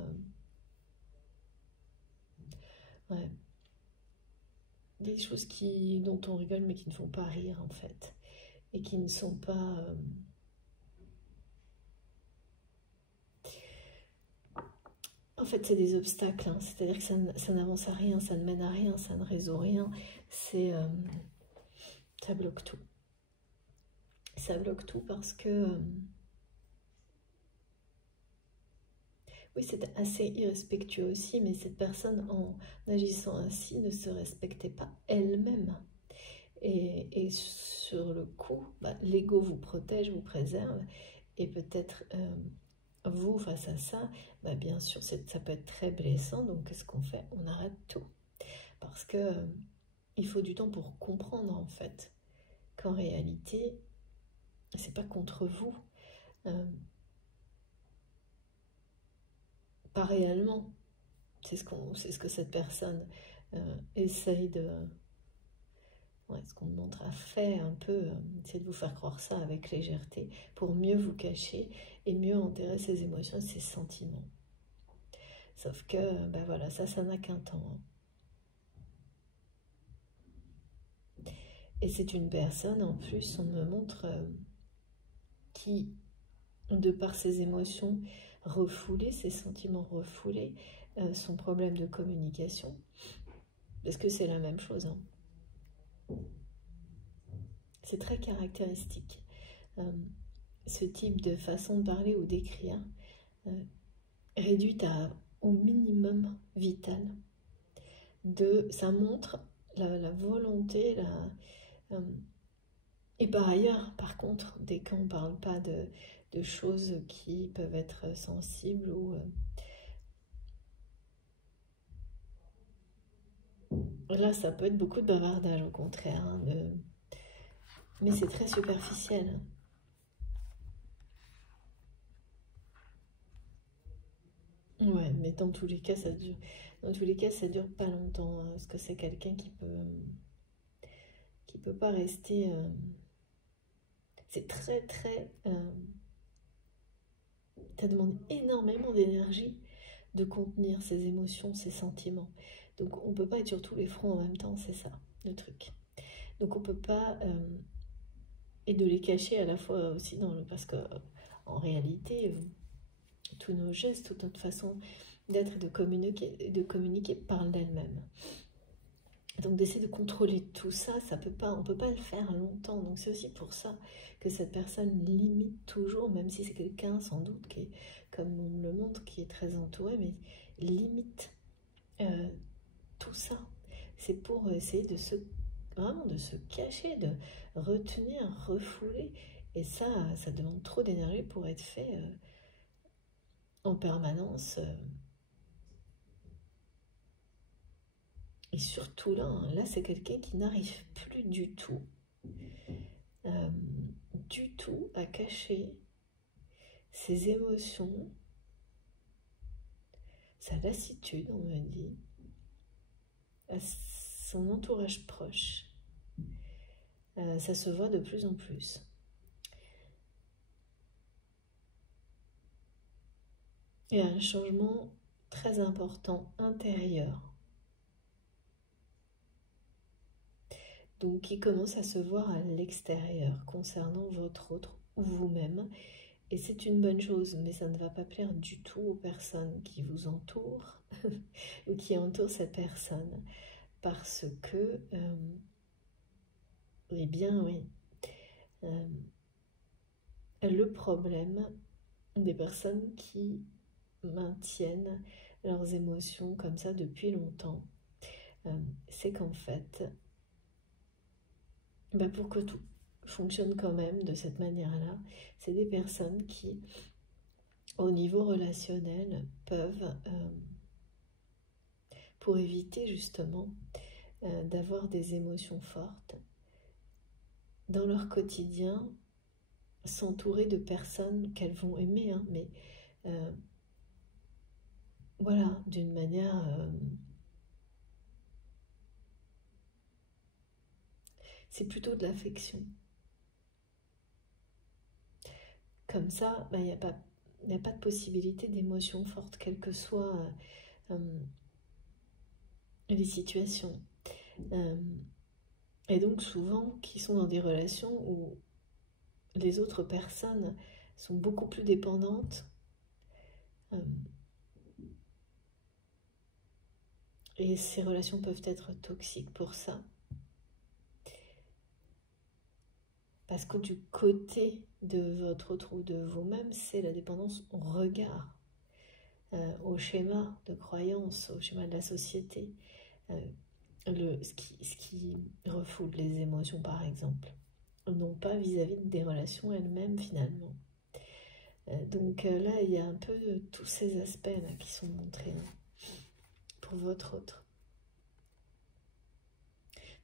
ouais. Des choses dont on rigole mais qui ne font pas rire, en fait. Et qui ne sont pas... En fait, c'est des obstacles, hein. C'est-à-dire que ça n'avance à rien, ça ne mène à rien, ça ne résout rien. Ça bloque tout. Ça bloque tout parce que... oui, c'est assez irrespectueux aussi, mais cette personne, en agissant ainsi, ne se respectait pas elle-même. Et sur le coup, l'ego vous protège, vous préserve, et peut-être vous, face à ça, bien sûr, ça peut être très blessant, donc qu'est-ce qu'on fait? On arrête tout. Parce que il faut du temps pour comprendre, en fait, qu'en réalité, c'est pas contre vous. Pas réellement. C'est ce que cette personne essaye de... Ouais, ce qu'on demande à faire un peu, c'est de vous faire croire ça avec légèreté pour mieux vous cacher et mieux enterrer ses émotions et ses sentiments. Sauf que, voilà, ça n'a qu'un temps. Hein. Et c'est une personne, en plus, on me montre, qui, de par ses émotions refoulées, ses sentiments refoulés, son problème de communication, parce que c'est la même chose, hein. C'est très caractéristique. Ce type de façon de parler ou d'écrire, réduite au minimum vital, ça montre la volonté, et par ailleurs, par contre, dès qu'on ne parle pas de choses qui peuvent être sensibles ou... là, ça peut être beaucoup de bavardage, au contraire, hein, mais c'est très superficiel. Ouais, mais dans tous les cas, ça dure. Dans tous les cas, ça dure pas longtemps, hein, parce que c'est quelqu'un qui peut pas rester C'est très très... ça demande énormément d'énergie de contenir ses émotions, ses sentiments. Donc on ne peut pas être sur tous les fronts en même temps, c'est ça le truc. Donc on ne peut pas... et de les cacher à la fois aussi, parce que en réalité, tous nos gestes, toute notre façon d'être et de communiquer parlent d'elle-même. Donc d'essayer de contrôler tout ça, on peut pas le faire longtemps. Donc c'est aussi pour ça que cette personne limite toujours, même si c'est quelqu'un sans doute qui est, comme on le montre, qui est très entouré, mais limite tout ça. C'est pour essayer vraiment de se cacher, de retenir, refouler. Et ça demande trop d'énergie pour être fait en permanence. Et surtout là c'est quelqu'un qui n'arrive plus du tout à cacher ses émotions, sa lassitude, on me dit, à son entourage proche. Ça se voit de plus en plus. Il y a un changement très important intérieur. Donc qui commence à se voir à l'extérieur concernant votre autre ou vous-même. Et c'est une bonne chose, mais ça ne va pas plaire du tout aux personnes qui vous entourent ou qui entourent cette personne. Parce que, eh bien oui, le problème des personnes qui maintiennent leurs émotions comme ça depuis longtemps, c'est qu'en fait, pour que tout fonctionne quand même de cette manière-là, c'est des personnes qui, au niveau relationnel, peuvent, pour éviter justement d'avoir des émotions fortes, dans leur quotidien, s'entourer de personnes qu'elles vont aimer, hein, mais voilà, d'une manière... c'est plutôt de l'affection. Comme ça, il n'y a pas de possibilité d'émotion forte, quelles que soient les situations. Et donc souvent, qui sont dans des relations où les autres personnes sont beaucoup plus dépendantes, et ces relations peuvent être toxiques pour ça. Parce que du côté de votre autre ou de vous-même, c'est la dépendance au regard, au schéma de croyance, au schéma de la société, ce qui refoule les émotions par exemple, non pas vis-à-vis des relations elles-mêmes finalement. Donc là, il y a un peu tous ces aspects-là qui sont montrés pour votre autre.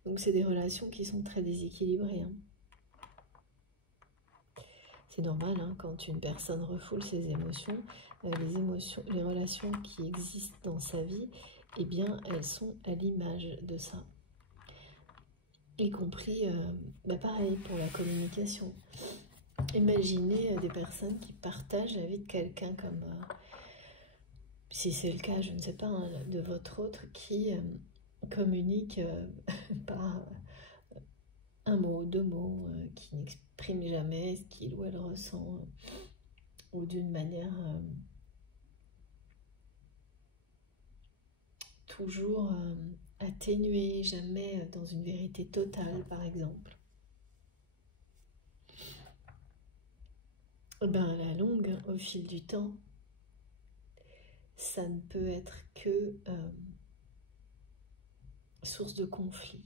Donc c'est des relations qui sont très déséquilibrées. C'est normal, quand une personne refoule ses émotions, les relations qui existent dans sa vie, eh bien, elles sont à l'image de ça. Y compris, pareil, pour la communication. Imaginez des personnes qui partagent la vie de quelqu'un comme, si c'est le cas, je ne sais pas, de votre autre, qui communique par un mot, deux mots, qui n'exprime jamais ce qu'il ou elle ressent, ou d'une manière toujours atténuée, jamais dans une vérité totale, par exemple. À la longue, au fil du temps, ça ne peut être que source de conflit.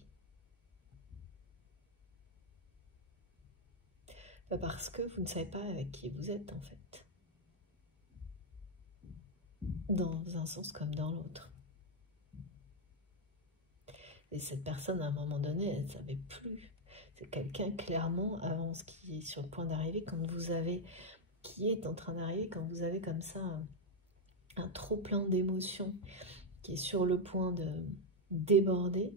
Parce que vous ne savez pas avec qui vous êtes, en fait. Dans un sens comme dans l'autre. Et cette personne, à un moment donné, elle ne savait plus. C'est quelqu'un, clairement, avant ce qui est sur le point d'arriver, qui est en train d'arriver, quand vous avez comme ça un trop plein d'émotions qui est sur le point de déborder,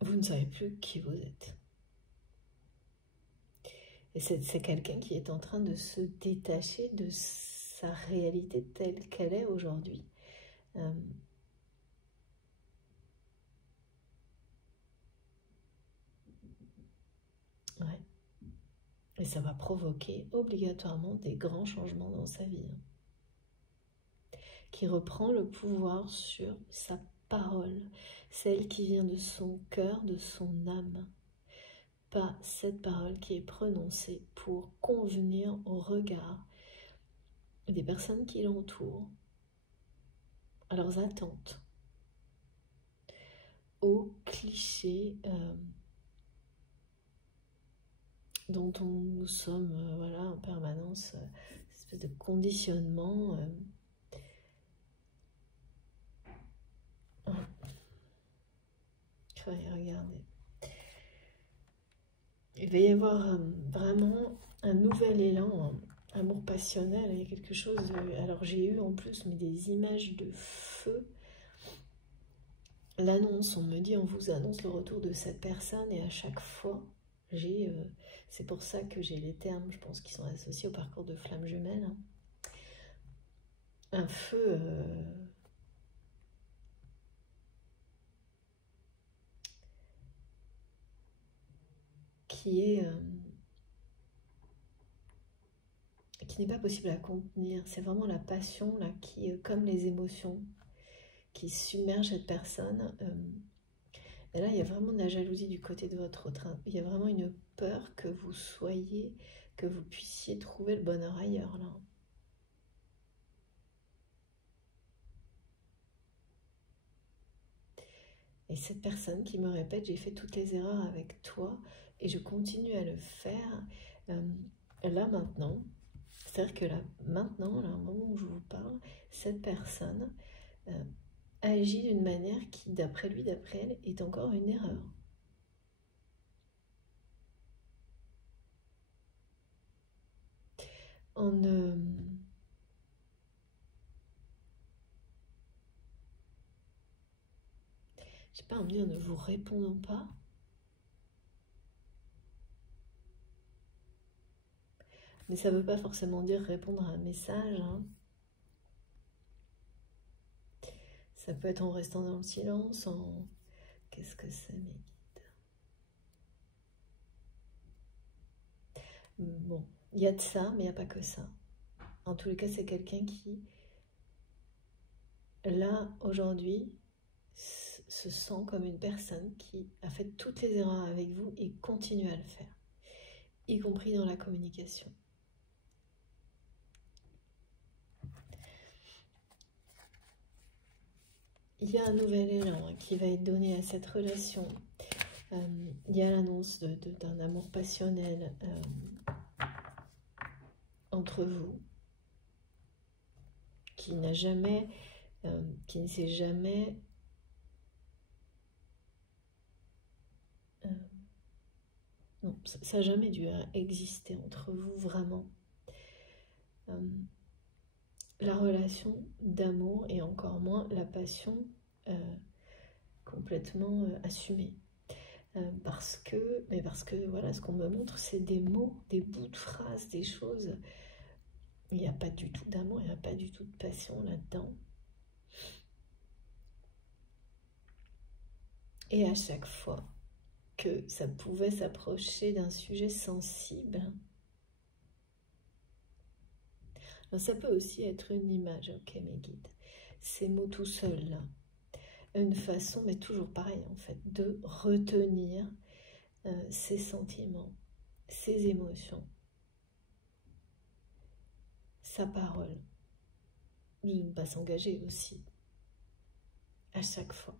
vous ne savez plus qui vous êtes. Et c'est quelqu'un qui est en train de se détacher de sa réalité telle qu'elle est aujourd'hui. Ouais. Et ça va provoquer obligatoirement des grands changements dans sa vie. Qui reprend le pouvoir sur sa parole, celle qui vient de son cœur, de son âme. Pas cette parole qui est prononcée pour convenir au regard des personnes qui l'entourent, à leurs attentes, aux clichés dont nous sommes voilà, en permanence, cette espèce de conditionnement. Regardez. Il va y avoir vraiment un nouvel élan, amour passionnel, il y a quelque chose alors j'ai eu en plus mais des images de feu. L'annonce, on me dit, on vous annonce le retour de cette personne et à chaque fois, c'est pour ça que j'ai les termes, je pense, qui sont associés au parcours de flamme jumelle. Un feu qui n'est pas possible à contenir. C'est vraiment la passion là qui, comme les émotions, qui submerge cette personne. Et là, il y a vraiment de la jalousie du côté de votre autre. Il y a vraiment une peur que vous soyez, que vous puissiez trouver le bonheur ailleurs là. Et cette personne qui me répète, j'ai fait toutes les erreurs avec toi et je continue à le faire. Là maintenant, c'est-à-dire que là maintenant, là, au moment où je vous parle, cette personne agit d'une manière qui, d'après lui, d'après elle, est encore une erreur. Je sais pas, en ne vous répondant pas. Mais ça ne veut pas forcément dire répondre à un message. Hein. Ça peut être en restant dans le silence, en... Qu'est-ce que c'est, mes guides? Bon, il y a de ça, mais il n'y a pas que ça. En tous les cas, c'est quelqu'un qui, là, aujourd'hui, se sent comme une personne qui a fait toutes les erreurs avec vous et continue à le faire, y compris dans la communication. Il y a un nouvel élan qui va être donné à cette relation. Il y a l'annonce d'un amour passionnel entre vous qui n'a jamais, qui ne s'est jamais non, ça n'a jamais dû exister entre vous vraiment. La relation d'amour et encore moins la passion complètement assumée. Parce que voilà, ce qu'on me montre, c'est des mots, des bouts de phrases, des choses. Il n'y a pas du tout d'amour, il n'y a pas du tout de passion là-dedans. Et à chaque fois que ça pouvait s'approcher d'un sujet sensible, ça peut aussi être une image, ok mes guides, ces mots tout seuls là, une façon, mais toujours pareil en fait, de retenir ses sentiments, ses émotions, sa parole, de ne pas s'engager aussi, à chaque fois.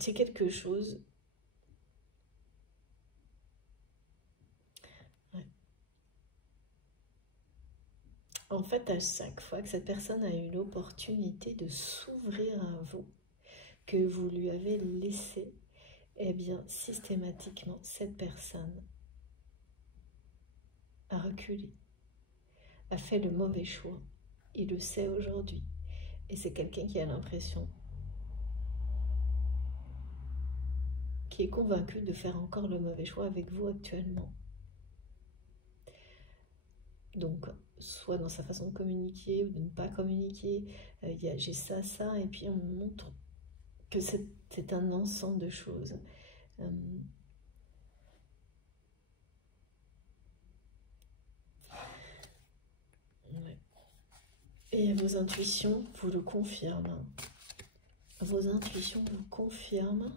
C'est quelque chose... Ouais. En fait, à chaque fois que cette personne a eu l'opportunité de s'ouvrir à vous, que vous lui avez laissé, eh bien, systématiquement, cette personne a reculé, a fait le mauvais choix. Il le sait aujourd'hui. Et c'est quelqu'un qui a l'impression qui est convaincu de faire encore le mauvais choix avec vous actuellement. Donc, soit dans sa façon de communiquer ou de ne pas communiquer, j'ai ça, ça, et puis on me montre que c'est un ensemble de choses. Ouais. Et vos intuitions vous le confirment. Vos intuitions vous confirment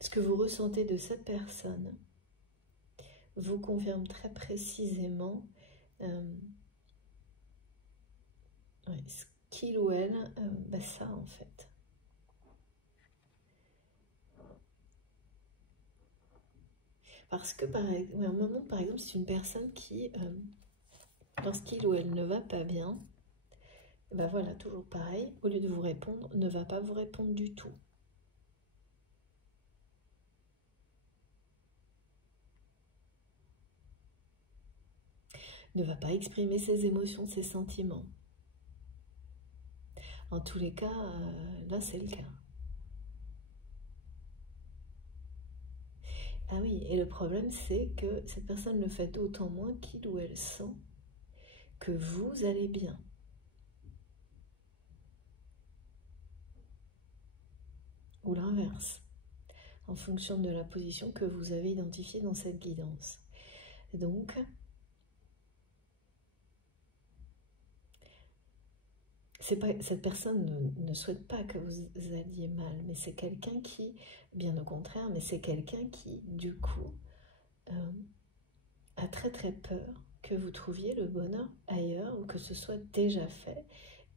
ce que vous ressentez de cette personne. Vous confirme très précisément ce qu'il ou elle, ça en fait. Parce que à un moment, par exemple, c'est une personne qui, lorsqu'il ou elle ne va pas bien, voilà, toujours pareil, au lieu de vous répondre, ne va pas vous répondre du tout. Ne va pas exprimer ses émotions, ses sentiments. En tous les cas, là c'est le cas. Ah oui, et le problème c'est que cette personne le fait d'autant moins qu'il ou elle sent que vous allez bien. Ou l'inverse, en fonction de la position que vous avez identifiée dans cette guidance. Et donc, cette personne ne souhaite pas que vous alliez mal, mais c'est quelqu'un qui, bien au contraire, mais c'est quelqu'un qui, du coup, a très très peur que vous trouviez le bonheur ailleurs ou que ce soit déjà fait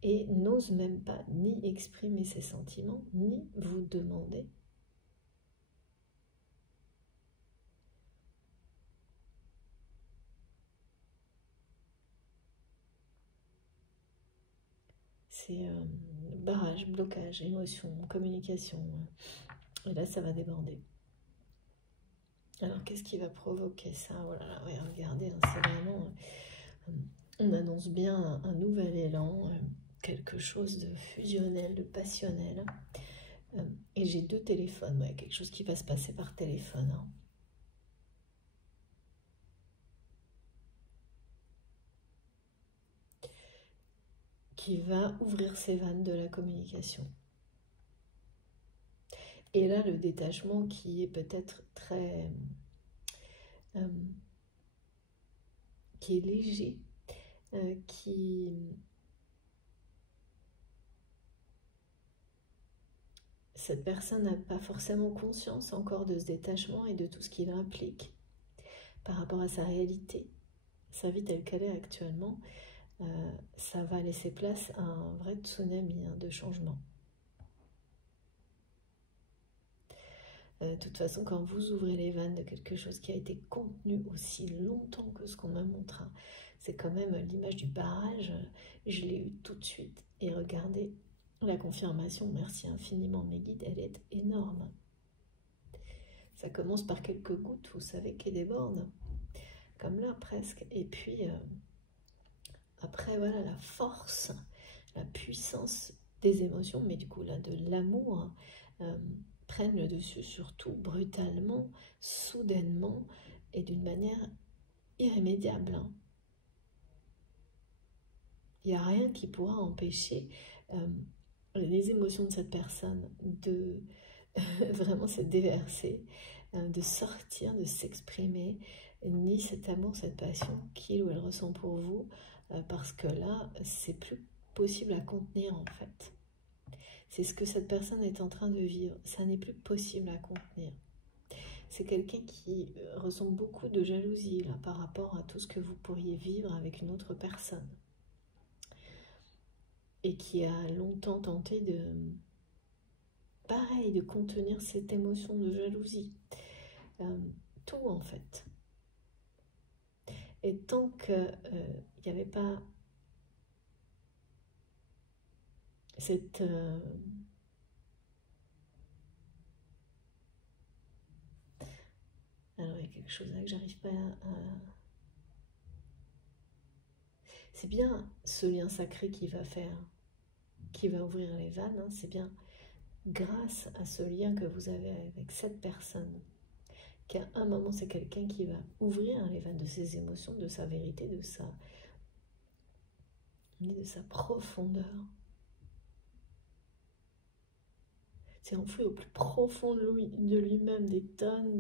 et n'ose même pas ni exprimer ses sentiments, ni vous demander. C'est barrage, blocage, émotion, communication. Et là, ça va déborder. Alors, qu'est-ce qui va provoquer ça? Oh là là, ouais, regardez, hein, c'est vraiment... on annonce bien un nouvel élan, quelque chose de fusionnel, de passionnel. Et j'ai 2 téléphones, ouais, quelque chose qui va se passer par téléphone. Hein. Qui va ouvrir ses vannes de la communication. Et là, le détachement qui est peut-être très... qui est léger, cette personne n'a pas forcément conscience encore de ce détachement et de tout ce qu'il implique par rapport à sa réalité, sa vie telle qu'elle est actuellement. Ça va laisser place à un vrai tsunami de changement. De toute façon, quand vous ouvrez les vannes de quelque chose qui a été contenu aussi longtemps que ce qu'on me montre, hein, c'est quand même l'image du barrage, je l'ai eu tout de suite. Et regardez, la confirmation, merci infiniment mes guides, elle est énorme. Ça commence par quelques gouttes, vous savez, qui débordent, comme là presque. Et puis, après, voilà, la force, la puissance des émotions, mais du coup là, de l'amour, prennent le dessus sur tout, brutalement, soudainement, et d'une manière irrémédiable. Hein. Il n'y a rien qui pourra empêcher les émotions de cette personne de vraiment se déverser, de sortir, de s'exprimer, ni cet amour, cette passion qu'il ou elle ressent pour vous, parce que là, c'est plus possible à contenir en fait. C'est ce que cette personne est en train de vivre, ça n'est plus possible à contenir. C'est quelqu'un qui ressent beaucoup de jalousie là, par rapport à tout ce que vous pourriez vivre avec une autre personne. Et qui a longtemps tenté de, pareil, de contenir cette émotion de jalousie. Tout en fait. Et tant qu'il n'y avait pas cette... Alors il y a quelque chose là que j'arrive pas à... C'est bien ce lien sacré qui va faire qui va ouvrir les vannes, hein, c'est bien grâce à ce lien que vous avez avec cette personne, qu'à un moment, c'est quelqu'un qui va ouvrir les vannes de ses émotions, de sa vérité, de sa profondeur. C'est enfoui au plus profond de lui-même, des tonnes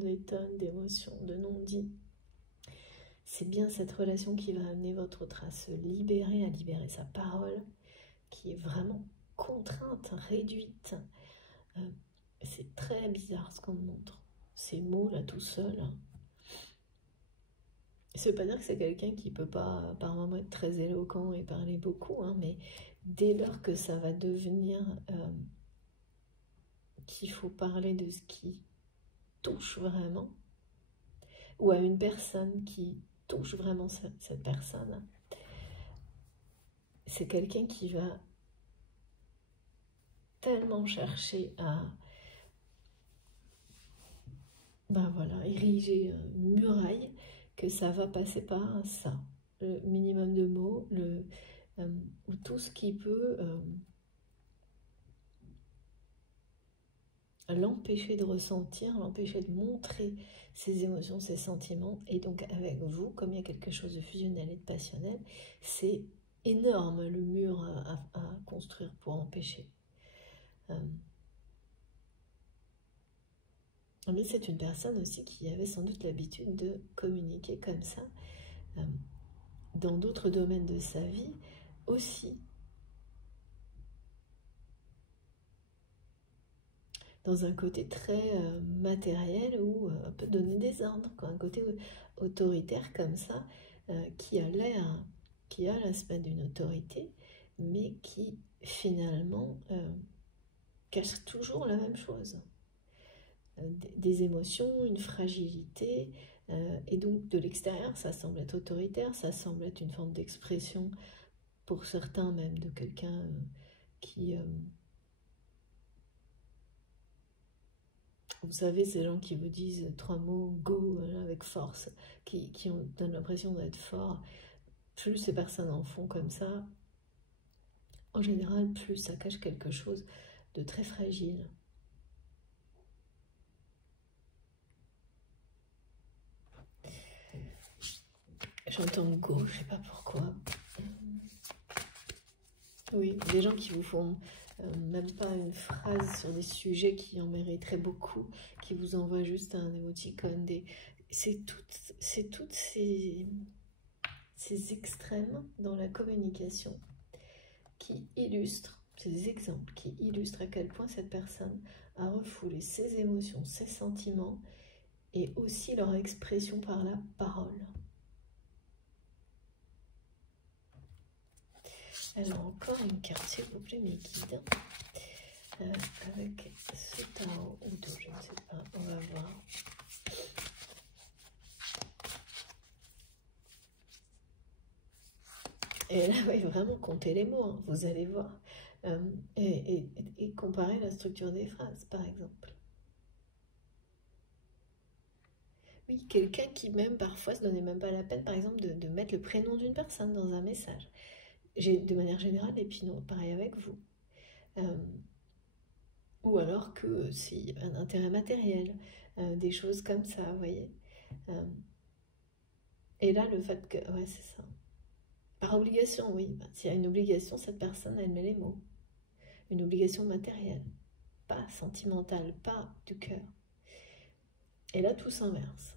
d'émotions, de non-dits. C'est bien cette relation qui va amener votre autre à se libérer, à libérer sa parole, qui est vraiment contrainte, réduite. C'est très bizarre ce qu'on me montre. Ces mots là tout seuls. Ça ne veut pas dire que c'est quelqu'un qui ne peut pas par moments être très éloquent et parler beaucoup, hein, mais dès lors que ça va devenir qu'il faut parler de ce qui touche vraiment, ou à une personne qui touche vraiment cette personne, c'est quelqu'un qui va tellement chercher à ériger une muraille que ça va passer par ça, le minimum de mots, ou tout ce qui peut l'empêcher de ressentir, l'empêcher de montrer ses émotions, ses sentiments. Et donc avec vous, comme il y a quelque chose de fusionnel et de passionnel, c'est énorme le mur à construire pour empêcher. Mais c'est une personne aussi qui avait sans doute l'habitude de communiquer comme ça dans d'autres domaines de sa vie aussi. Dans un côté très matériel où on peut donner des ordres, quoi. Un côté autoritaire comme ça, qui a l'aspect d'une autorité, mais qui finalement cache toujours la même chose. Des émotions, une fragilité, et donc de l'extérieur, ça semble être autoritaire, ça semble être une forme d'expression, pour certains même, de quelqu'un qui... vous savez, ces gens qui vous disent 3 mots, go, avec force, qui donnent l'impression d'être forts, plus ces personnes en font comme ça, en général, plus ça cache quelque chose de très fragile. J'entends go, je sais pas pourquoi. Oui, des gens qui vous font même pas une phrase sur des sujets qui en mériteraient beaucoup, qui vous envoient juste un émoticône. C'est toutes ces extrêmes dans la communication qui illustrent, ces exemples qui illustrent à quel point cette personne a refoulé ses émotions, ses sentiments et aussi leur expression par la parole. Alors encore une carte, s'il vous plaît, mes guides, avec ce tarot ou deux, je ne sais pas, on va voir. Et là, oui, vraiment compter les mots, hein, vous allez voir, et comparer la structure des phrases, par exemple. Oui, quelqu'un qui même parfois se donnait même pas la peine, par exemple, de mettre le prénom d'une personne dans un message. De manière générale, et puis non, pareil avec vous. Ou alors que si un intérêt matériel, des choses comme ça, vous voyez. Et là, le fait que, ouais, c'est ça. Par obligation, oui. S'il y a une obligation, cette personne, elle met les mots. Une obligation matérielle, pas sentimentale, pas du cœur. Et là, tout s'inverse.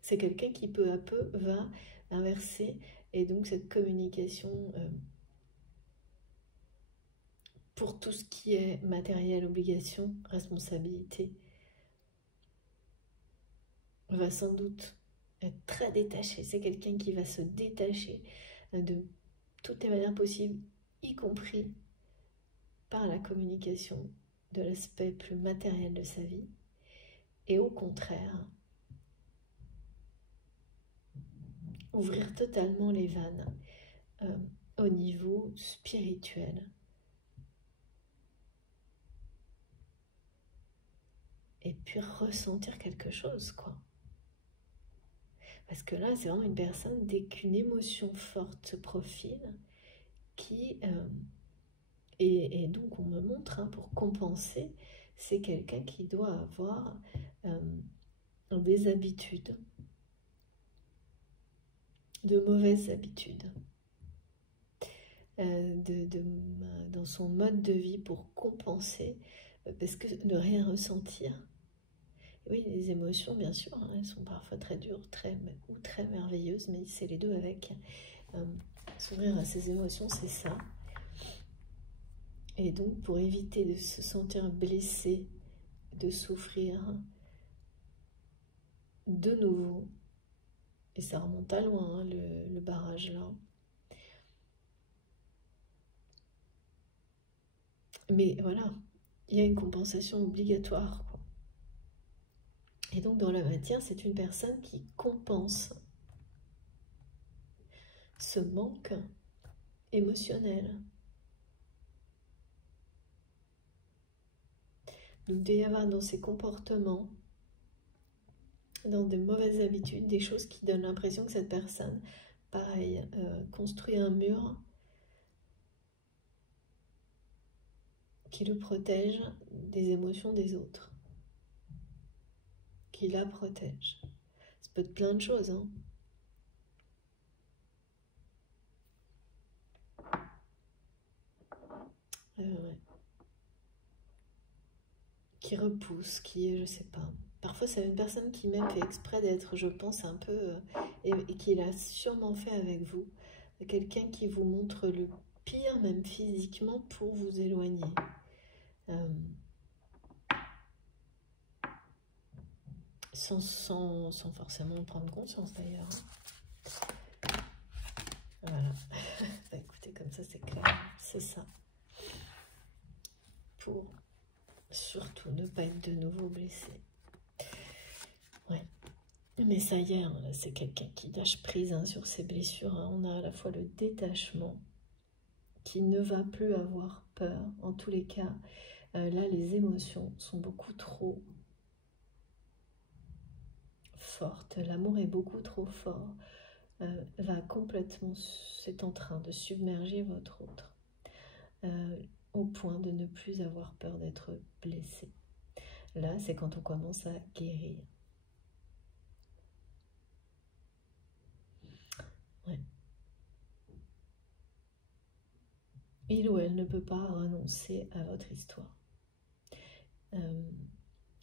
C'est quelqu'un qui peu à peu va inverser, et donc cette communication pour tout ce qui est matériel, obligation, responsabilité, va sans doute être très détaché. C'est quelqu'un qui va se détacher de toutes les manières possibles, y compris par la communication de l'aspect plus matériel de sa vie. Et au contraire, ouvrir totalement les vannes au niveau spirituel. Et puis ressentir quelque chose, quoi. Parce que là, c'est vraiment une personne, dès qu'une émotion forte se profile, qui... et donc on me montre, hein, pour compenser, c'est quelqu'un qui doit avoir des habitudes, de mauvaises habitudes, dans son mode de vie pour compenser, parce que ne rien ressentir. Oui, les émotions, bien sûr, hein, elles sont parfois très dures, ou très merveilleuses, mais c'est les deux avec. S'ouvrir à ces émotions, c'est ça. Et donc, pour éviter de se sentir blessé, de souffrir de nouveau, et ça remonte à loin, hein, le barrage là. Mais voilà, il y a une compensation obligatoire, quoi. Et donc, dans la matière, c'est une personne qui compense ce manque émotionnel. Donc, il doit y avoir dans ses comportements, dans de mauvaises habitudes, des choses qui donnent l'impression que cette personne, pareil, construit un mur qui le protège des émotions des autres, qui la protège. Ça peut être plein de choses, hein. Ouais. Qui repousse, qui, je sais pas. Parfois, c'est une personne qui même fait exprès d'être, je pense, un peu, et qui l'a sûrement fait avec vous. Quelqu'un qui vous montre le pire, même physiquement, pour vous éloigner. Sans forcément prendre conscience, d'ailleurs. Voilà. Bah, écoutez, comme ça, c'est clair. C'est ça. Pour surtout ne pas être de nouveau blessé. Ouais. Mais ça y est, hein, c'est quelqu'un qui lâche prise, hein, sur ses blessures. Hein. On a à la fois le détachement, qui ne va plus avoir peur. En tous les cas, là, les émotions sont beaucoup trop forte, l'amour est beaucoup trop fort, va complètement, c'est en train de submerger votre autre, au point de ne plus avoir peur d'être blessé. Là, c'est quand on commence à guérir. Ouais. Il ou elle ne peut pas renoncer à votre histoire,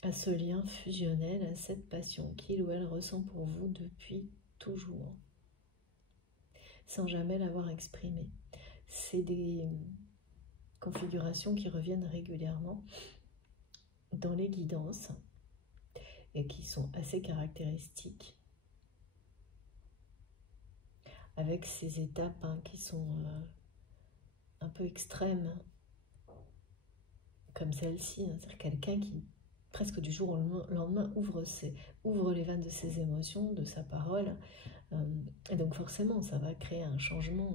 à ce lien fusionnel, à cette passion qu'il ou elle ressent pour vous depuis toujours, sans jamais l'avoir exprimée. C'est des configurations qui reviennent régulièrement dans les guidances et qui sont assez caractéristiques, avec ces étapes, hein, qui sont un peu extrêmes, comme celle-ci, hein, c'est-à-dire quelqu'un qui presque du jour au lendemain ouvre les vannes de ses émotions, de sa parole, et donc forcément ça va créer un changement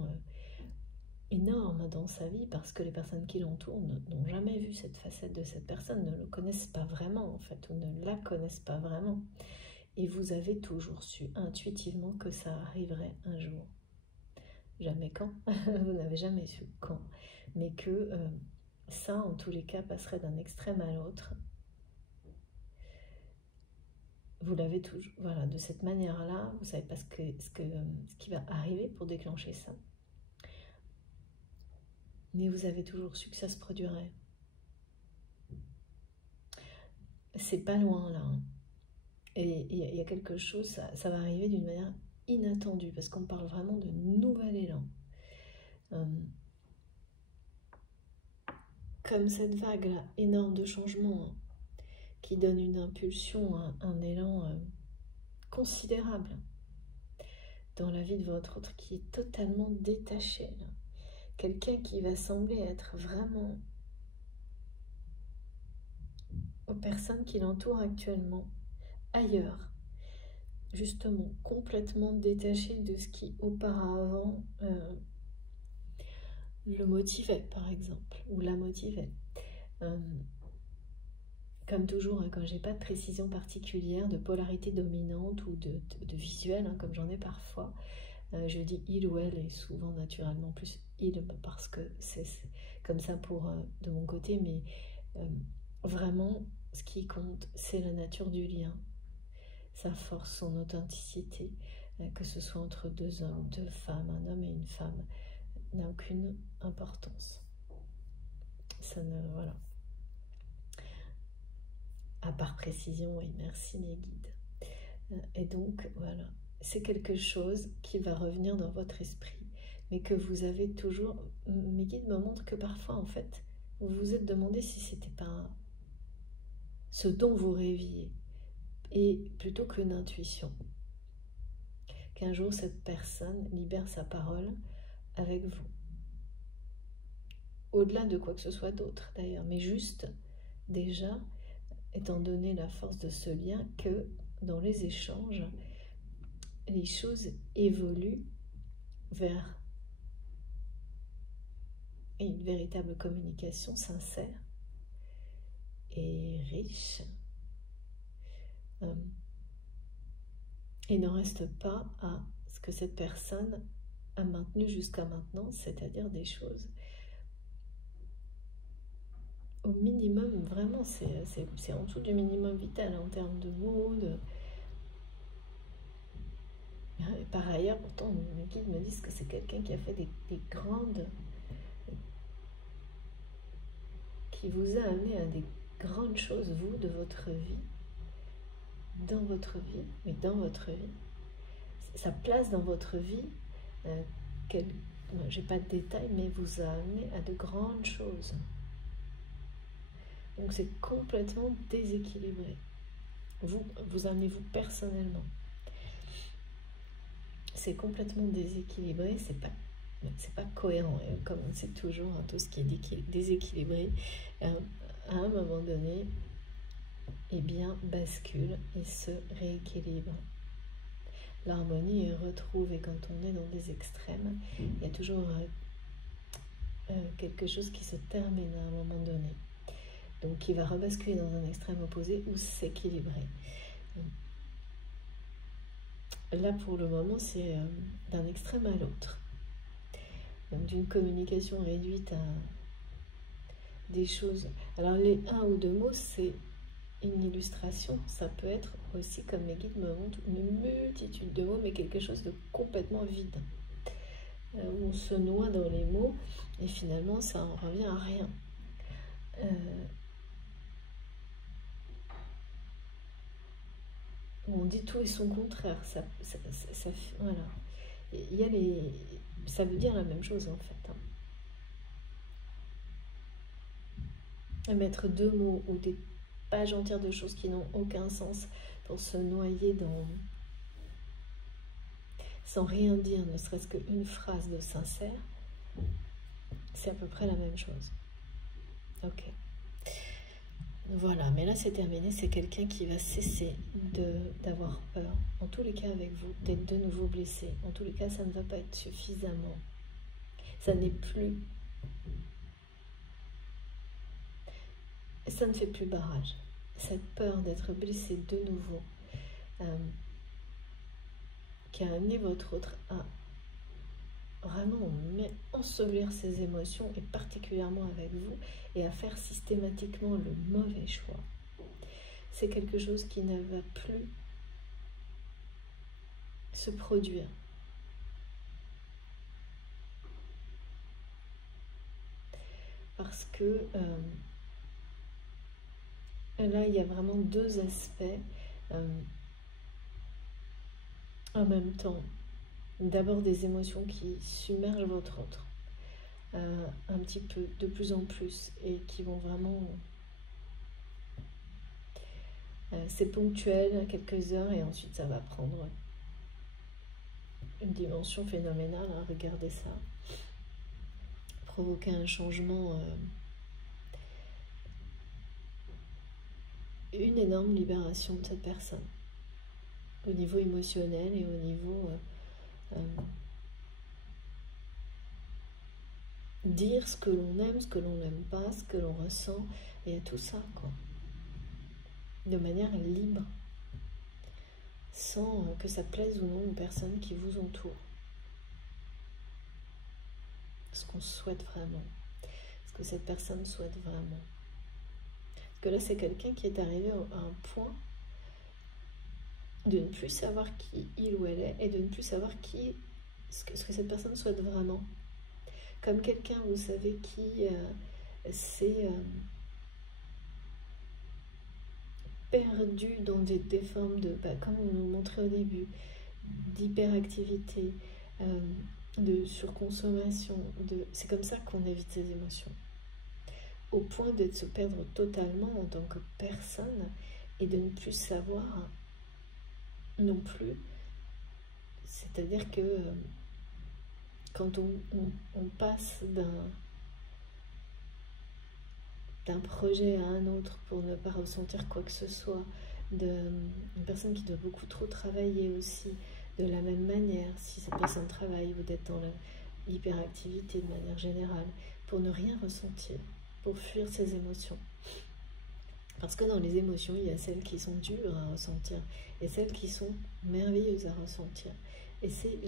énorme dans sa vie, parce que les personnes qui l'entourent n'ont jamais vu cette facette de cette personne, ne le connaissent pas vraiment en fait, ou ne la connaissent pas vraiment. Et vous avez toujours su intuitivement que ça arriverait un jour. Jamais quand, vous n'avez jamais su quand, mais que ça, en tous les cas, passerait d'un extrême à l'autre. Vous l'avez toujours, voilà, de cette manière-là, vous savez pas ce qui va arriver pour déclencher ça. Mais vous avez toujours su que ça se produirait. C'est pas loin, là. Hein. Et il y a quelque chose, ça va arriver d'une manière inattendue, parce qu'on parle vraiment de nouvel élan. Comme cette vague-là, énorme de changement, hein, qui donne une impulsion, un élan considérable dans la vie de votre autre, qui est totalement détaché. Quelqu'un qui va sembler être vraiment aux personnes qui l'entourent actuellement, ailleurs, justement, complètement détaché de ce qui auparavant le motivait, par exemple, ou la motivait. Comme toujours, hein, quand j'ai pas de précision particulière, de polarité dominante ou de visuel, hein, comme j'en ai parfois, je dis il ou elle, et souvent naturellement plus parce que c'est comme ça pour de mon côté, mais vraiment, ce qui compte, c'est la nature du lien, sa force, son authenticité, que ce soit entre deux hommes, deux femmes, un homme et une femme, n'a aucune importance. Ça ne, voilà. À part précision, oui, merci mes guides. Et donc, voilà, c'est quelque chose qui va revenir dans votre esprit, mais que vous avez toujours... Mes guides me montrent que parfois, en fait, vous vous êtes demandé si c'était pas ce dont vous rêviez, et plutôt qu'une intuition. Qu'un jour, cette personne libère sa parole avec vous. Au-delà de quoi que ce soit d'autre, d'ailleurs, mais juste, déjà, étant donné la force de ce lien, que dans les échanges, les choses évoluent vers une véritable communication sincère et riche, et n'en reste pas à ce que cette personne a maintenu jusqu'à maintenant, c'est-à-dire des choses au minimum, vraiment, c'est en dessous du minimum vital en termes de mots, Et par ailleurs, pourtant, mes guides me disent que c'est quelqu'un qui a fait des grandes... qui vous a amené à des grandes choses, vous, de votre vie, dans votre vie, mais dans votre vie. Sa place dans votre vie, j'ai pas de détails, mais vous a amené à de grandes choses. Donc c'est complètement déséquilibré. Vous amenez vous personnellement. C'est complètement déséquilibré, c'est pas cohérent. Et comme on sait toujours, hein, tout ce qui est déséquilibré, à un moment donné, eh bien, bascule et se rééquilibre. L'harmonie est retrouvée. Quand on est dans des extrêmes, il y a toujours quelque chose qui se termine à un moment donné. Donc, qui va rebasculer dans un extrême opposé ou s'équilibrer. Là, pour le moment, c'est d'un extrême à l'autre. Donc, d'une communication réduite à des choses... Alors, les un ou deux mots, c'est une illustration. Ça peut être aussi, comme mes guides me montrent, une multitude de mots, mais quelque chose de complètement vide. Où on se noie dans les mots, et finalement, ça en revient à rien. On dit tout et son contraire. Voilà. Il y a ça veut dire la même chose en fait. Mettre deux mots ou des pages entières de choses qui n'ont aucun sens pour se noyer dans... sans rien dire, ne serait-ce qu'une phrase de sincère, c'est à peu près la même chose. Ok. Voilà, mais là c'est terminé, c'est quelqu'un qui va cesser d'avoir peur, en tous les cas avec vous, d'être de nouveau blessé. En tous les cas, ça ne va pas être suffisamment. Ça n'est plus... Ça ne fait plus barrage. Cette peur d'être blessé de nouveau, qui a amené votre autre à vraiment ensevelir ses émotions, et particulièrement avec vous, et à faire systématiquement le mauvais choix. C'est quelque chose qui ne va plus se produire. Parce que là, il y a vraiment deux aspects en même temps. D'abord des émotions qui submergent votre autre, un petit peu, de plus en plus, et qui vont vraiment... c'est ponctuel, quelques heures, et ensuite ça va prendre une dimension phénoménale, hein, regardez ça. Provoquer un changement, une énorme libération de cette personne, au niveau émotionnel et au niveau... dire ce que l'on aime, ce que l'on n'aime pas, ce que l'on ressent, et tout ça, quoi. De manière libre, sans que ça plaise ou non aux personnes qui vous entourent. ce qu'on souhaite vraiment, ce que cette personne souhaite vraiment. Parce que là, c'est quelqu'un qui est arrivé à un point de ne plus savoir qui il ou elle est et de ne plus savoir ce que cette personne souhaite vraiment. Comme quelqu'un, vous savez, qui s'est perdu dans des formes de, comme on nous montrait au début, d'hyperactivité, de surconsommation. C'est comme ça qu'on évite ces émotions. Au point de se perdre totalement en tant que personne et de ne plus savoir non plus. C'est-à-dire que quand on passe d'un projet à un autre pour ne pas ressentir quoi que ce soit, une personne qui doit beaucoup trop travailler aussi, de la même manière, si cette personne travaille, vous êtes dans l'hyperactivité de manière générale, pour ne rien ressentir, pour fuir ses émotions. Parce que dans les émotions, il y a celles qui sont dures à ressentir et celles qui sont merveilleuses à ressentir. Et c'est,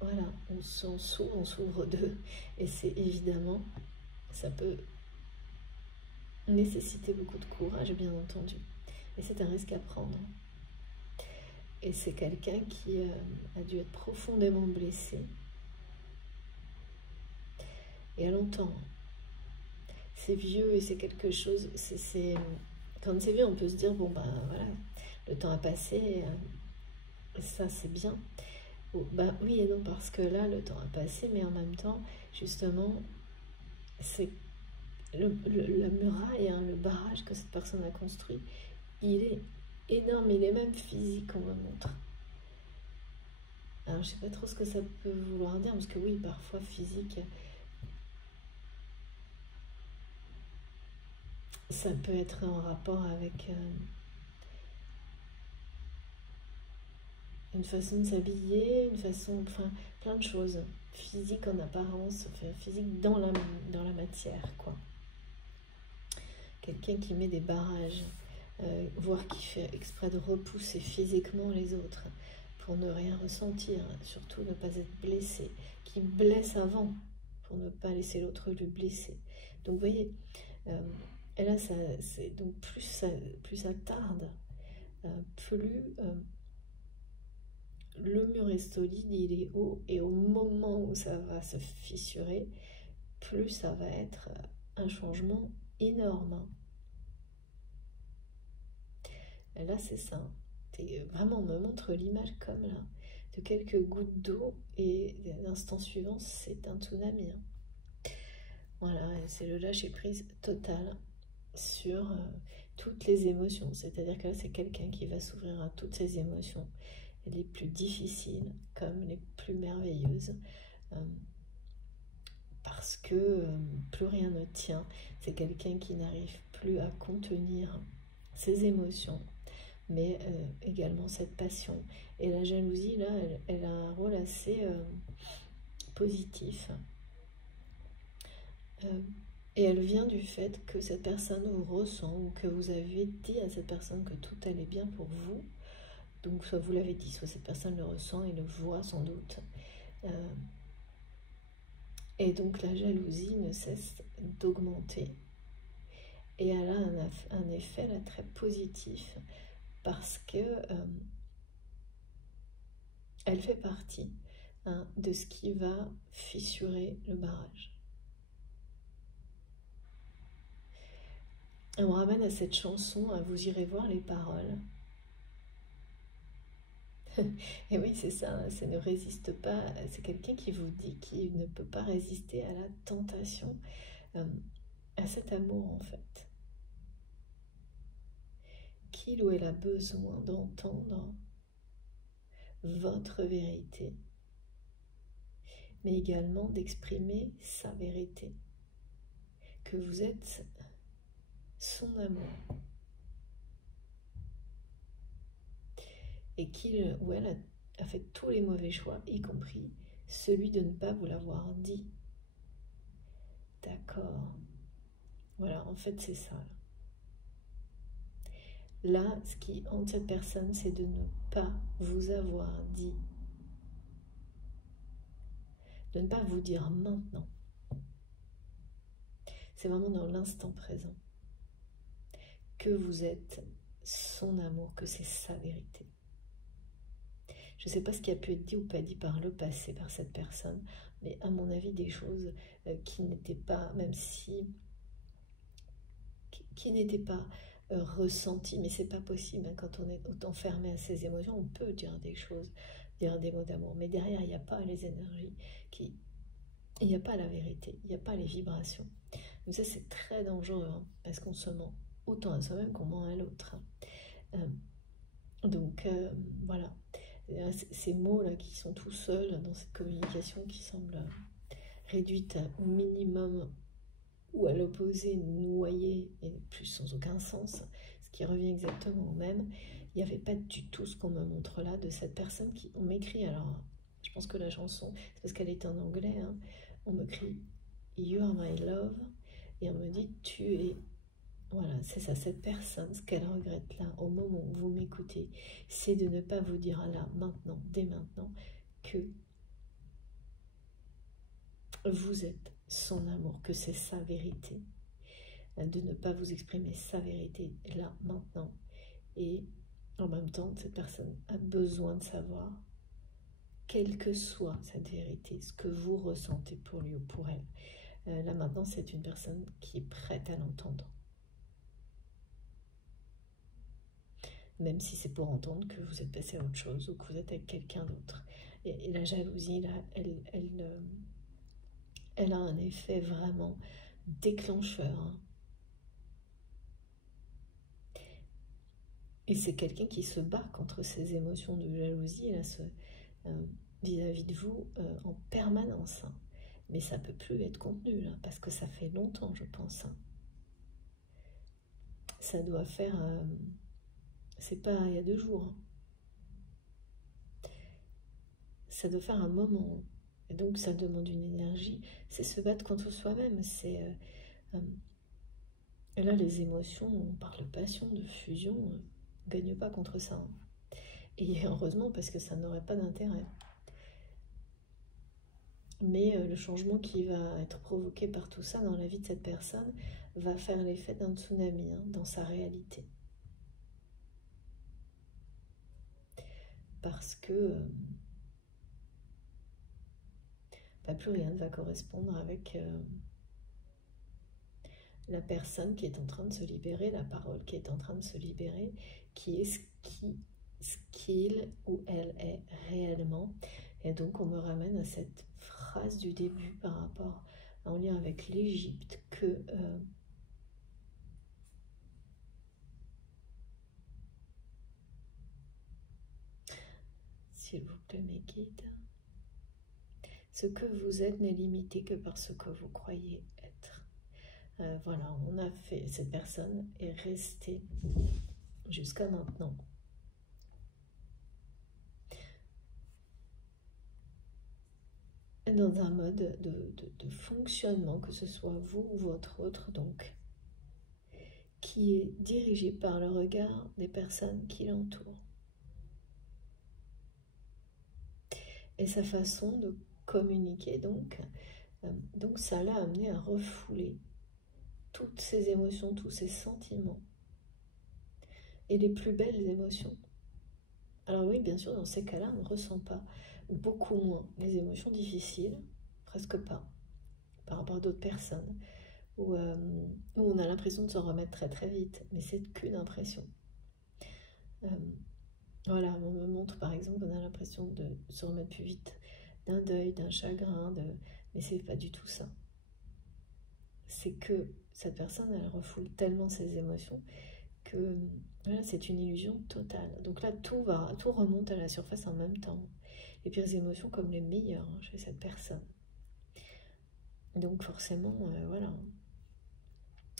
voilà, on s'ouvre d'eux. Et c'est évidemment, ça peut nécessiter beaucoup de courage, bien entendu. Et c'est un risque à prendre. Et c'est quelqu'un qui a dû être profondément blessé. Et à longtemps. C'est vieux et c'est quelque chose... Quand c'est vieux, on peut se dire, bon, ben voilà, le temps a passé, ça c'est bien. Ben oui et non, parce que là, le temps a passé, mais en même temps, justement, c'est la muraille, hein, le barrage que cette personne a construit, il est énorme, il est même physique, on me montre. Alors, je sais pas trop ce que ça peut vouloir dire, parce que oui, parfois physique, ça peut être en rapport avec une façon de s'habiller, une façon, enfin, plein de choses. Physique en apparence, enfin, physique dans la matière, quoi. Quelqu'un qui met des barrages, voire qui fait exprès de repousser physiquement les autres pour ne rien ressentir, surtout ne pas être blessé, qui blesse avant pour ne pas laisser l'autre lui blesser. Donc vous voyez, et là, donc plus ça tarde, plus le mur est solide, il est haut, et au moment où ça va se fissurer, plus ça va être un changement énorme. Et là, c'est ça. Vraiment, on me montre l'image comme là, de quelques gouttes d'eau, et l'instant suivant, c'est un tsunami. Voilà, c'est le lâcher-prise total sur toutes les émotions. C'est-à-dire que là, c'est quelqu'un qui va s'ouvrir à toutes ces émotions, les plus difficiles comme les plus merveilleuses, parce que plus rien ne tient. C'est quelqu'un qui n'arrive plus à contenir ses émotions, mais également cette passion. Et la jalousie, là, elle a un rôle assez positif. Et elle vient du fait que cette personne vous ressent, ou que vous avez dit à cette personne que tout allait bien pour vous. Donc soit vous l'avez dit, soit cette personne le ressent et le voit sans doute. Et donc la jalousie ne cesse d'augmenter. Et elle a un effet là, très positif, parce que elle fait partie de ce qui va fissurer le barrage. On ramène à cette chanson, vous irez voir les paroles. Et oui, c'est ça, ça ne résiste pas, c'est quelqu'un qui vous dit qu'il ne peut pas résister à la tentation, à cet amour en fait. Qu'il ou elle a besoin d'entendre votre vérité, mais également d'exprimer sa vérité, que vous êtes son amour. Et qu'il ou elle a fait tous les mauvais choix, y compris celui de ne pas vous l'avoir dit. D'accord. Voilà, en fait, c'est ça. Là, ce qui hante cette personne, c'est de ne pas vous avoir dit. De ne pas vous dire maintenant. c'est vraiment dans l'instant présent, que vous êtes son amour, que c'est sa vérité. Je ne sais pas ce qui a pu être dit ou pas dit par le passé par cette personne, mais à mon avis des choses qui n'étaient pas, même si, qui n'étaient pas ressenties, mais c'est pas possible, hein, quand on est autant fermé à ses émotions, on peut dire des choses, dire des mots d'amour, mais derrière il n'y a pas les énergies, il n'y a pas la vérité, il n'y a pas les vibrations. Donc ça c'est très dangereux, hein, parce qu'on se ment autant à soi-même qu'on ment à l'autre. Donc voilà, ces mots-là qui sont tout seuls dans cette communication qui semble réduite au minimum ou à l'opposé, noyée et plus sans aucun sens, ce qui revient exactement au même. Il n'y avait pas du tout ce qu'on me montre là de cette personne qui, on m'écrit, alors je pense que la chanson, c'est parce qu'elle est en anglais, hein, on me crie « You are my love » et on me dit « Tu es ». Voilà, c'est ça, cette personne, ce qu'elle regrette là, au moment où vous m'écoutez, c'est de ne pas vous dire là, maintenant, dès maintenant, que vous êtes son amour, que c'est sa vérité, de ne pas vous exprimer sa vérité là, maintenant. Et en même temps, cette personne a besoin de savoir, quelle que soit cette vérité, ce que vous ressentez pour lui ou pour elle. Là maintenant, c'est une personne qui est prête à l'entendre. Même si c'est pour entendre que vous êtes passé à autre chose ou que vous êtes avec quelqu'un d'autre. Et la jalousie, là, elle a un effet vraiment déclencheur. Hein. Et c'est quelqu'un qui se bat contre ces émotions de jalousie là, vis-à-vis de vous en permanence. Hein. Mais ça ne peut plus être contenu, là, parce que ça fait longtemps, je pense. Hein. Ça doit faire... c'est pas il y a 2 jours. Hein. Ça doit faire un moment. Et donc ça demande une énergie. C'est se battre contre soi-même. C'est là les émotions, on parle de passion, de fusion, on ne gagne pas contre ça. Hein. Et heureusement parce que ça n'aurait pas d'intérêt. Mais le changement qui va être provoqué par tout ça dans la vie de cette personne va faire l'effet d'un tsunami, hein, dans sa réalité. Parce que plus rien ne va correspondre avec la personne qui est en train de se libérer, la parole qui est en train de se libérer, qui est ce qu'il ou elle est réellement. Et donc on me ramène à cette phrase du début par rapport en lien avec l'Égypte que s'il vous plaît mes guides, ce que vous êtes n'est limité que par ce que vous croyez être. Voilà, on a fait, cette personne est restée jusqu'à maintenant dans un mode de fonctionnement, que ce soit vous ou votre autre, donc, qui est dirigé par le regard des personnes qui l'entourent. Et sa façon de communiquer, donc ça l'a amené à refouler toutes ses émotions, tous ses sentiments, et les plus belles émotions. Alors oui, bien sûr, dans ces cas-là, on ne ressent pas, ou beaucoup moins, les émotions difficiles, presque pas, par rapport à d'autres personnes, où on a l'impression de s'en remettre très très vite, mais c'est qu'une impression. Voilà, on me montre par exemple qu'on a l'impression de se remettre plus vite d'un deuil, d'un chagrin, mais c'est pas du tout ça. C'est que cette personne, elle refoule tellement ses émotions que voilà, c'est une illusion totale. Donc là, tout remonte à la surface en même temps. Les pires émotions comme les meilleures, hein, chez cette personne. Donc forcément, voilà,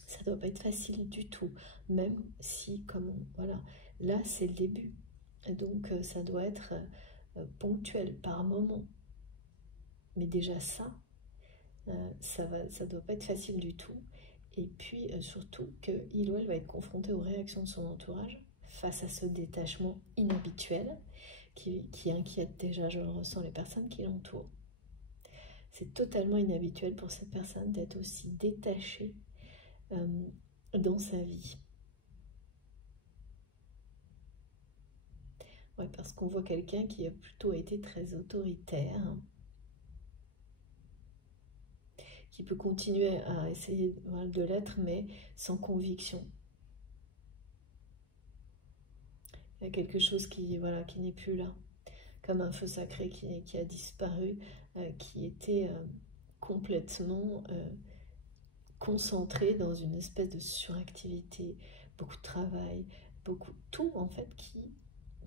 ça doit pas être facile du tout. Même si, voilà, là c'est le début. Donc ça doit être ponctuel par moment. Mais déjà ça doit pas être facile du tout. Et puis surtout qu'il ou elle va être confronté aux réactions de son entourage face à ce détachement inhabituel qui inquiète déjà, je le ressens, les personnes qui l'entourent. C'est totalement inhabituel pour cette personne d'être aussi détachée dans sa vie. Ouais, parce qu'on voit quelqu'un qui a plutôt été très autoritaire, qui peut continuer à essayer de l'être, mais sans conviction. Il y a quelque chose qui n'est plus là, comme un feu sacré qui a disparu, qui était complètement concentré dans une espèce de suractivité, beaucoup de travail, tout en fait,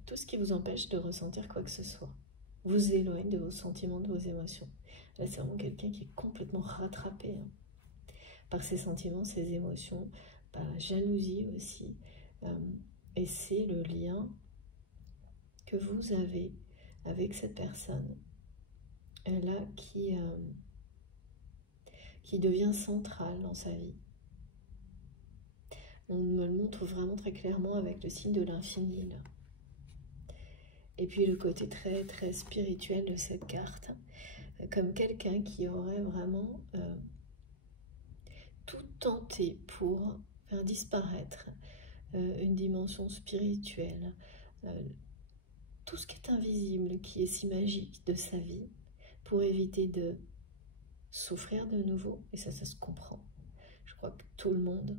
tout ce qui vous empêche de ressentir quoi que ce soit, vous éloigne de vos sentiments, de vos émotions. Là, c'est vraiment quelqu'un qui est complètement rattrapé par ses sentiments, ses émotions, par la jalousie aussi. Et c'est le lien que vous avez avec cette personne là qui devient central dans sa vie. On me le montre vraiment très clairement avec le signe de l'infini là. Et puis le côté très très spirituel de cette carte, comme quelqu'un qui aurait vraiment tout tenté pour faire disparaître une dimension spirituelle, tout ce qui est invisible, qui est si magique de sa vie, pour éviter de souffrir de nouveau. Et ça se comprend. Je crois que tout le monde,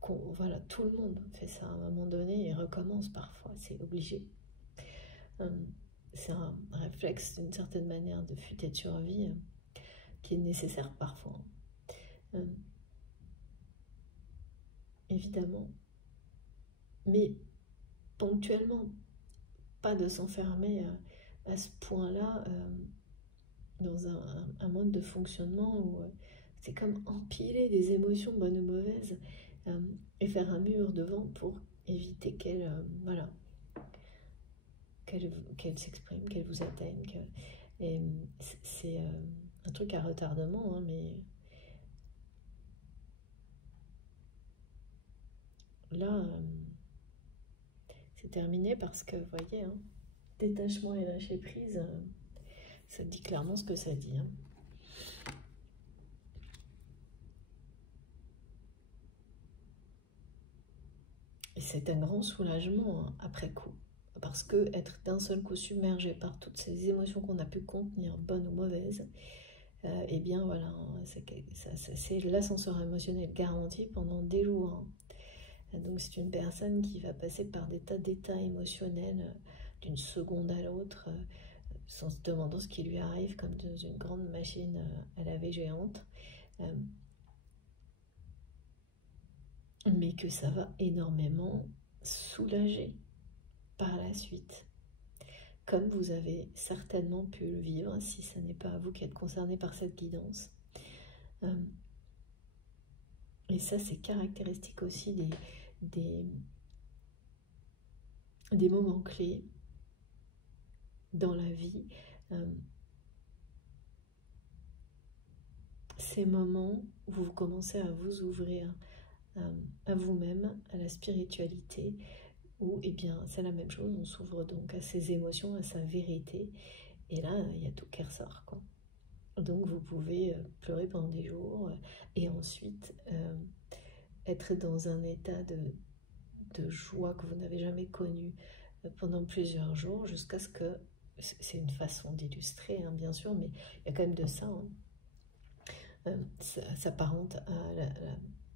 tout le monde fait ça à un moment donné et recommence parfois, c'est obligé. C'est un réflexe d'une certaine manière de fuite et de survie qui est nécessaire parfois. Évidemment. Mais ponctuellement, pas de s'enfermer à ce point-là dans un mode de fonctionnement où c'est comme empiler des émotions bonnes ou mauvaises et faire un mur devant pour éviter qu'elles s'expriment, qu'elles vous atteignent. Et c'est un truc à retardement, mais là, c'est terminé parce que, vous voyez, détachement et lâcher prise, ça dit clairement ce que ça dit. Et c'est un grand soulagement après coup. Parce que être d'un seul coup submergé par toutes ces émotions qu'on a pu contenir, bonnes ou mauvaises, eh bien voilà, c'est l'ascenseur émotionnel garanti pendant des jours. Donc c'est une personne qui va passer par des tas d'états émotionnels d'une seconde à l'autre, sans se demandant ce qui lui arrive, comme dans une grande machine à laver géante. Mais que ça va énormément soulager par la suite, comme vous avez certainement pu le vivre si ce n'est pas vous qui êtes concerné par cette guidance. Et ça, c'est caractéristique aussi des moments clés dans la vie. Ces moments où vous commencez à vous ouvrir à vous-même, à la spiritualité, où eh bien c'est la même chose, on s'ouvre donc à ses émotions, à sa vérité, et là il y a tout qui ressort, quoi. Donc vous pouvez pleurer pendant des jours et ensuite être dans un état de joie que vous n'avez jamais connu pendant plusieurs jours, jusqu'à ce que, c'est une façon d'illustrer bien sûr, mais il y a quand même de ça, ça s'apparente à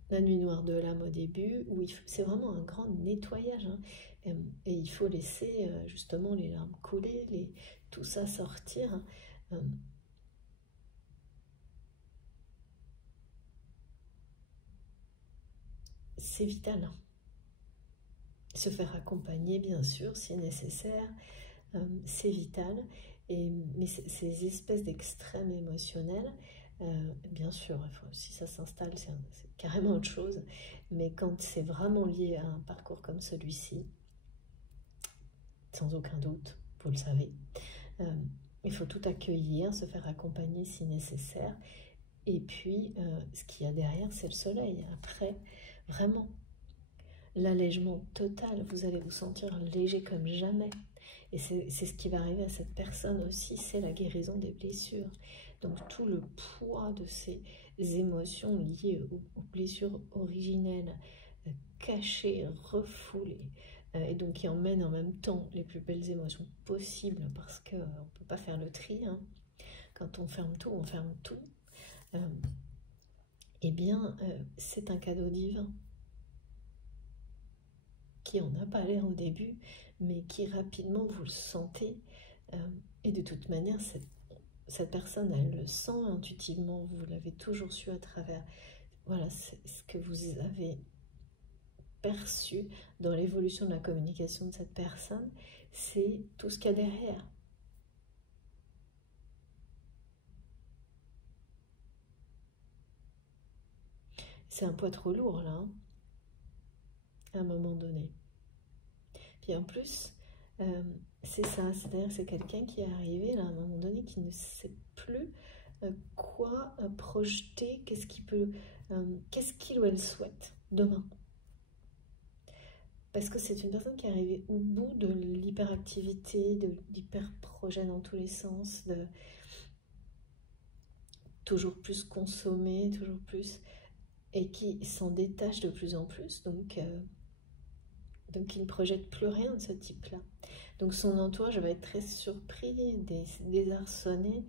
la nuit noire de l'âme au début, où c'est vraiment un grand nettoyage, et il faut laisser justement les larmes couler, tout ça sortir. C'est vital. Se faire accompagner, bien sûr, si nécessaire, c'est vital. Mais ces espèces d'extrêmes émotionnels, bien sûr, si ça s'installe, c'est carrément autre chose. Mais quand c'est vraiment lié à un parcours comme celui-ci, sans aucun doute, vous le savez, il faut tout accueillir, se faire accompagner si nécessaire. Et puis, ce qu'il y a derrière, c'est le soleil. Après, vraiment, l'allègement total, vous allez vous sentir léger comme jamais. Et c'est ce qui va arriver à cette personne aussi, c'est la guérison des blessures. Donc tout le poids de ces émotions liées aux blessures originelles, cachées, refoulées, et donc qui emmènent en même temps les plus belles émotions possibles, parce qu'on ne peut pas faire le tri, hein. Quand on ferme tout, eh bien, c'est un cadeau divin qui en a pas l'air au début, mais qui rapidement, vous le sentez, et de toute manière, cette personne, elle le sent intuitivement, vous l'avez toujours su à travers, voilà, c'est ce que vous avez perçu dans l'évolution de la communication de cette personne, c'est tout ce qu'il y a derrière. C'est un poids trop lourd, là, hein, à un moment donné. Puis en plus, c'est ça, c'est-à-dire que c'est quelqu'un qui est arrivé là, à un moment donné, qui ne sait plus quoi projeter, qu'est-ce qu'il ou elle souhaite demain. Parce que c'est une personne qui est arrivée au bout de l'hyperactivité, de l'hyper-projet dans tous les sens, de toujours plus consommer, toujours plus, et qui s'en détache de plus en plus, donc il ne projette plus rien de ce type-là. Donc son entourage va être très surpris, désarçonné,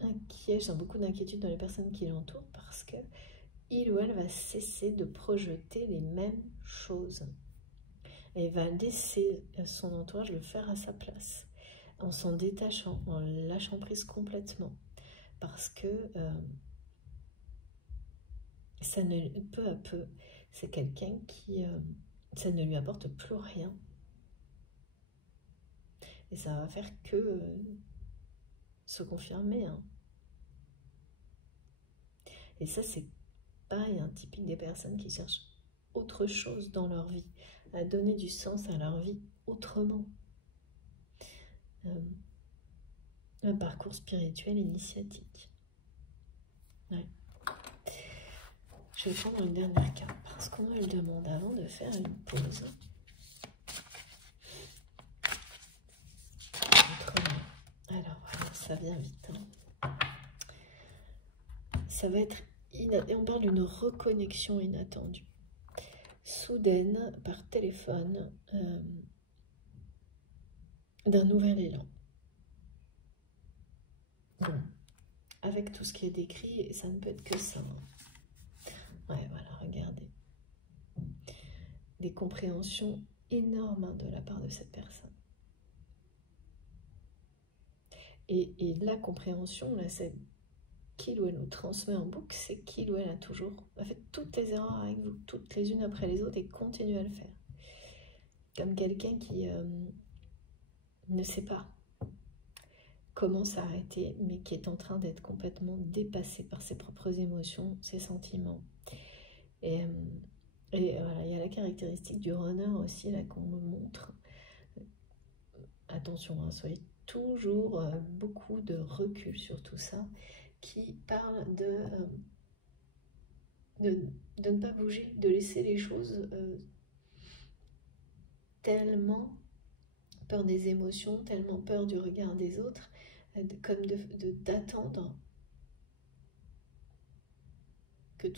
inquiet. Je sens beaucoup d'inquiétude dans les personnes qui l'entourent parce que il ou elle va cesser de projeter les mêmes choses. Et va laisser son entourage le faire à sa place, en s'en détachant, en lâchant prise complètement. Parce que ça ne, peu à peu, c'est quelqu'un qui... ça ne lui apporte plus rien. Et ça va faire que se confirmer, hein. Et ça, c'est pareil, hein, typique des personnes qui cherchent autre chose dans leur vie, à donner du sens à leur vie autrement. Un parcours spirituel initiatique. Ouais. Je vais prendre une dernière carte parce qu'on me le demande avant de faire une pause. Alors voilà, ça vient vite, hein. Ça va être et on parle d'une reconnexion inattendue, soudaine, par téléphone, d'un nouvel élan. Bon, avec tout ce qui est décrit, ça ne peut être que ça, hein. Ouais, voilà, regardez. Des compréhensions énormes, hein, de la part de cette personne. Et la compréhension, là, c'est qu'il ou elle nous transmet en boucle, c'est qu'il ou elle a fait toutes les erreurs avec vous, toutes les unes après les autres, et continue à le faire. Comme quelqu'un qui ne sait pas comment s'arrêter, mais qui est en train d'être complètement dépassé par ses propres émotions, ses sentiments. Et voilà, il y a la caractéristique du runner aussi, là, qu'on me montre. Attention, hein, soyez toujours beaucoup de recul sur tout ça, qui parle de ne pas bouger, de laisser les choses tellement peur des émotions, tellement peur du regard des autres, comme d'attendre que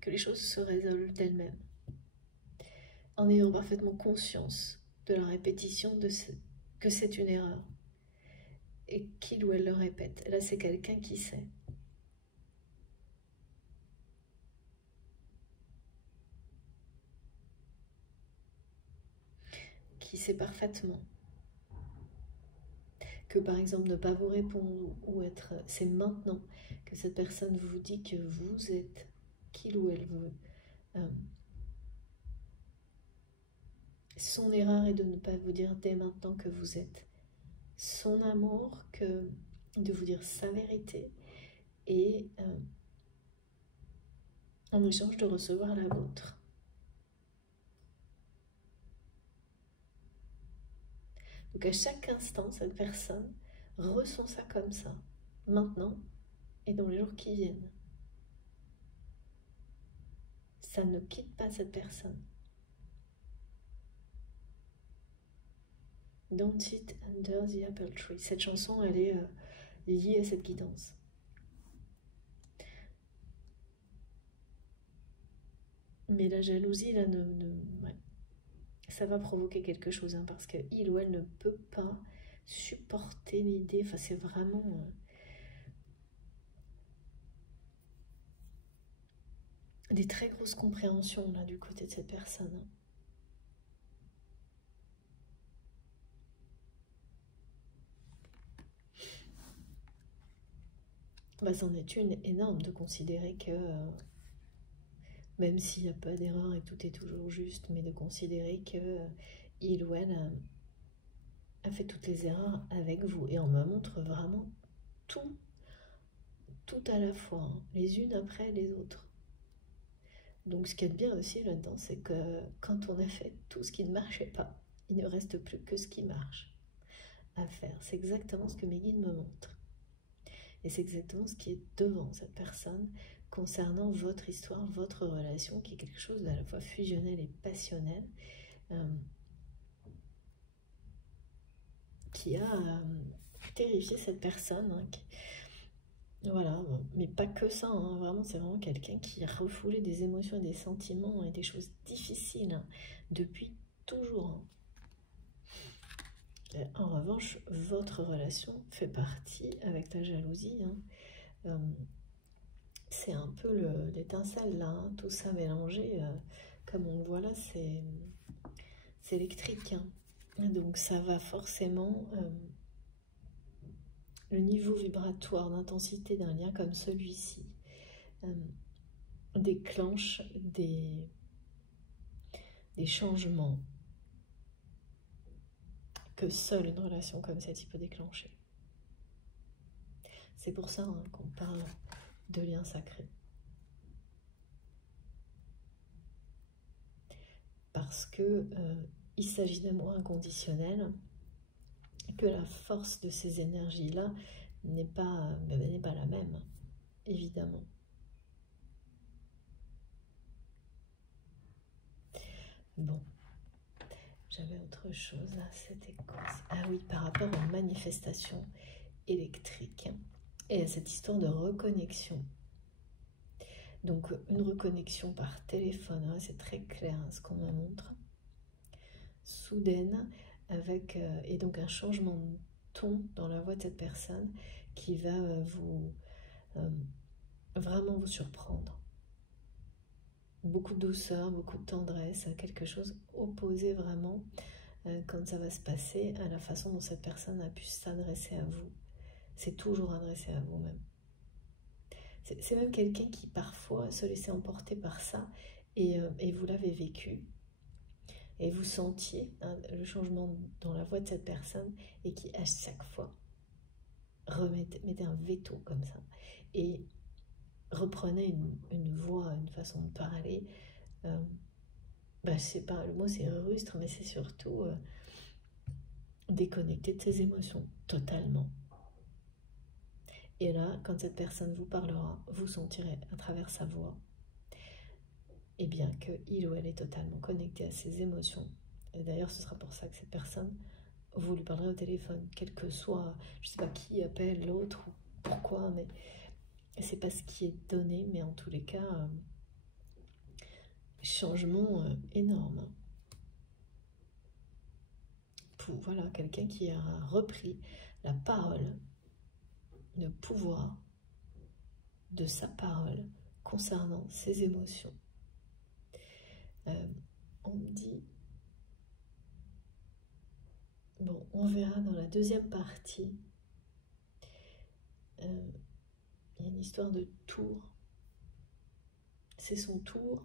que les choses se résolvent d'elles-mêmes, en ayant parfaitement conscience de la répétition que c'est une erreur, et qu'il ou elle le répète. Là, c'est quelqu'un qui sait. Qui sait parfaitement que, par exemple, ne pas vous répondre ou être... C'est maintenant que cette personne vous dit que vous êtes qu'il ou elle veut. Son erreur est de ne pas vous dire dès maintenant que vous êtes. Son amour, que de vous dire sa vérité, et en échange de recevoir la vôtre. Donc à chaque instant, cette personne ressent ça comme ça, maintenant et dans les jours qui viennent. Ça ne quitte pas cette personne. Don't sit under the apple tree. Cette chanson, elle est liée à cette guidance. Mais la jalousie, là, ouais, ça va provoquer quelque chose, hein, parce qu'il ou elle ne peut pas supporter l'idée, enfin c'est vraiment des très grosses compréhensions là du côté de cette personne. Hein. Bah, c'en est une énorme de considérer que, même s'il n'y a pas d'erreur et que tout est toujours juste, mais de considérer que il ou elle a fait toutes les erreurs avec vous. Et on me montre vraiment tout, tout à la fois, hein, les unes après les autres. Donc ce qu'il y a de bien aussi là-dedans, c'est que quand on a fait tout ce qui ne marchait pas, il ne reste plus que ce qui marche à faire. C'est exactement ce que mes guides me montrent. Et c'est exactement ce qui est devant cette personne concernant votre histoire, votre relation, qui est quelque chose d'à la fois fusionnel et passionnel, qui a terrifié cette personne. Hein, voilà, mais pas que ça, hein, vraiment, c'est vraiment quelqu'un qui a refoulé des émotions et des sentiments et des choses difficiles, hein, depuis toujours. Hein. En revanche, votre relation fait partie avec la jalousie. Hein. C'est un peu l'étincelle là, hein, tout ça mélangé, comme on le voit là, c'est électrique. Hein. Donc ça va forcément, le niveau vibratoire d'intensité d'un lien comme celui-ci déclenche des changements que seule une relation comme celle-ci peut déclencher. C'est pour ça, hein, qu'on parle de lien sacré. Parce que il s'agit d'amour inconditionnel, que la force de ces énergies-là n'est pas la même, évidemment. Bon, j'avais autre chose là, c'était quoi? Ah oui, par rapport aux manifestations électriques et à cette histoire de reconnexion. Donc une reconnexion par téléphone, hein, c'est très clair, hein, ce qu'on me montre, soudaine, avec et donc un changement de ton dans la voix de cette personne qui va vraiment vous surprendre. Beaucoup de douceur, beaucoup de tendresse, quelque chose opposé vraiment, quand ça va se passer, à la façon dont cette personne a pu s'adresser à vous. C'est toujours adressé à vous-même. C'est même quelqu'un qui parfois se laissait emporter par ça, et vous l'avez vécu, et vous sentiez, hein, le changement dans la voix de cette personne, et qui à chaque fois mettait un veto comme ça, et reprenait une voix, une façon de parler, c'est pas, le mot c'est rustre, mais c'est surtout déconnecté de ses émotions, totalement. Et là, quand cette personne vous parlera, vous sentirez à travers sa voix, et bien qu'il ou elle est totalement connecté à ses émotions. Et d'ailleurs, ce sera pour ça que cette personne, vous lui parlerez au téléphone, quel que soit, je sais pas qui appelle l'autre ou pourquoi, mais c'est pas ce qui est donné, mais en tous les cas, changement énorme. Pour, voilà, quelqu'un qui a repris la parole, le pouvoir de sa parole concernant ses émotions. On me dit, bon, on verra dans la deuxième partie, il y a une histoire de tour. C'est son tour.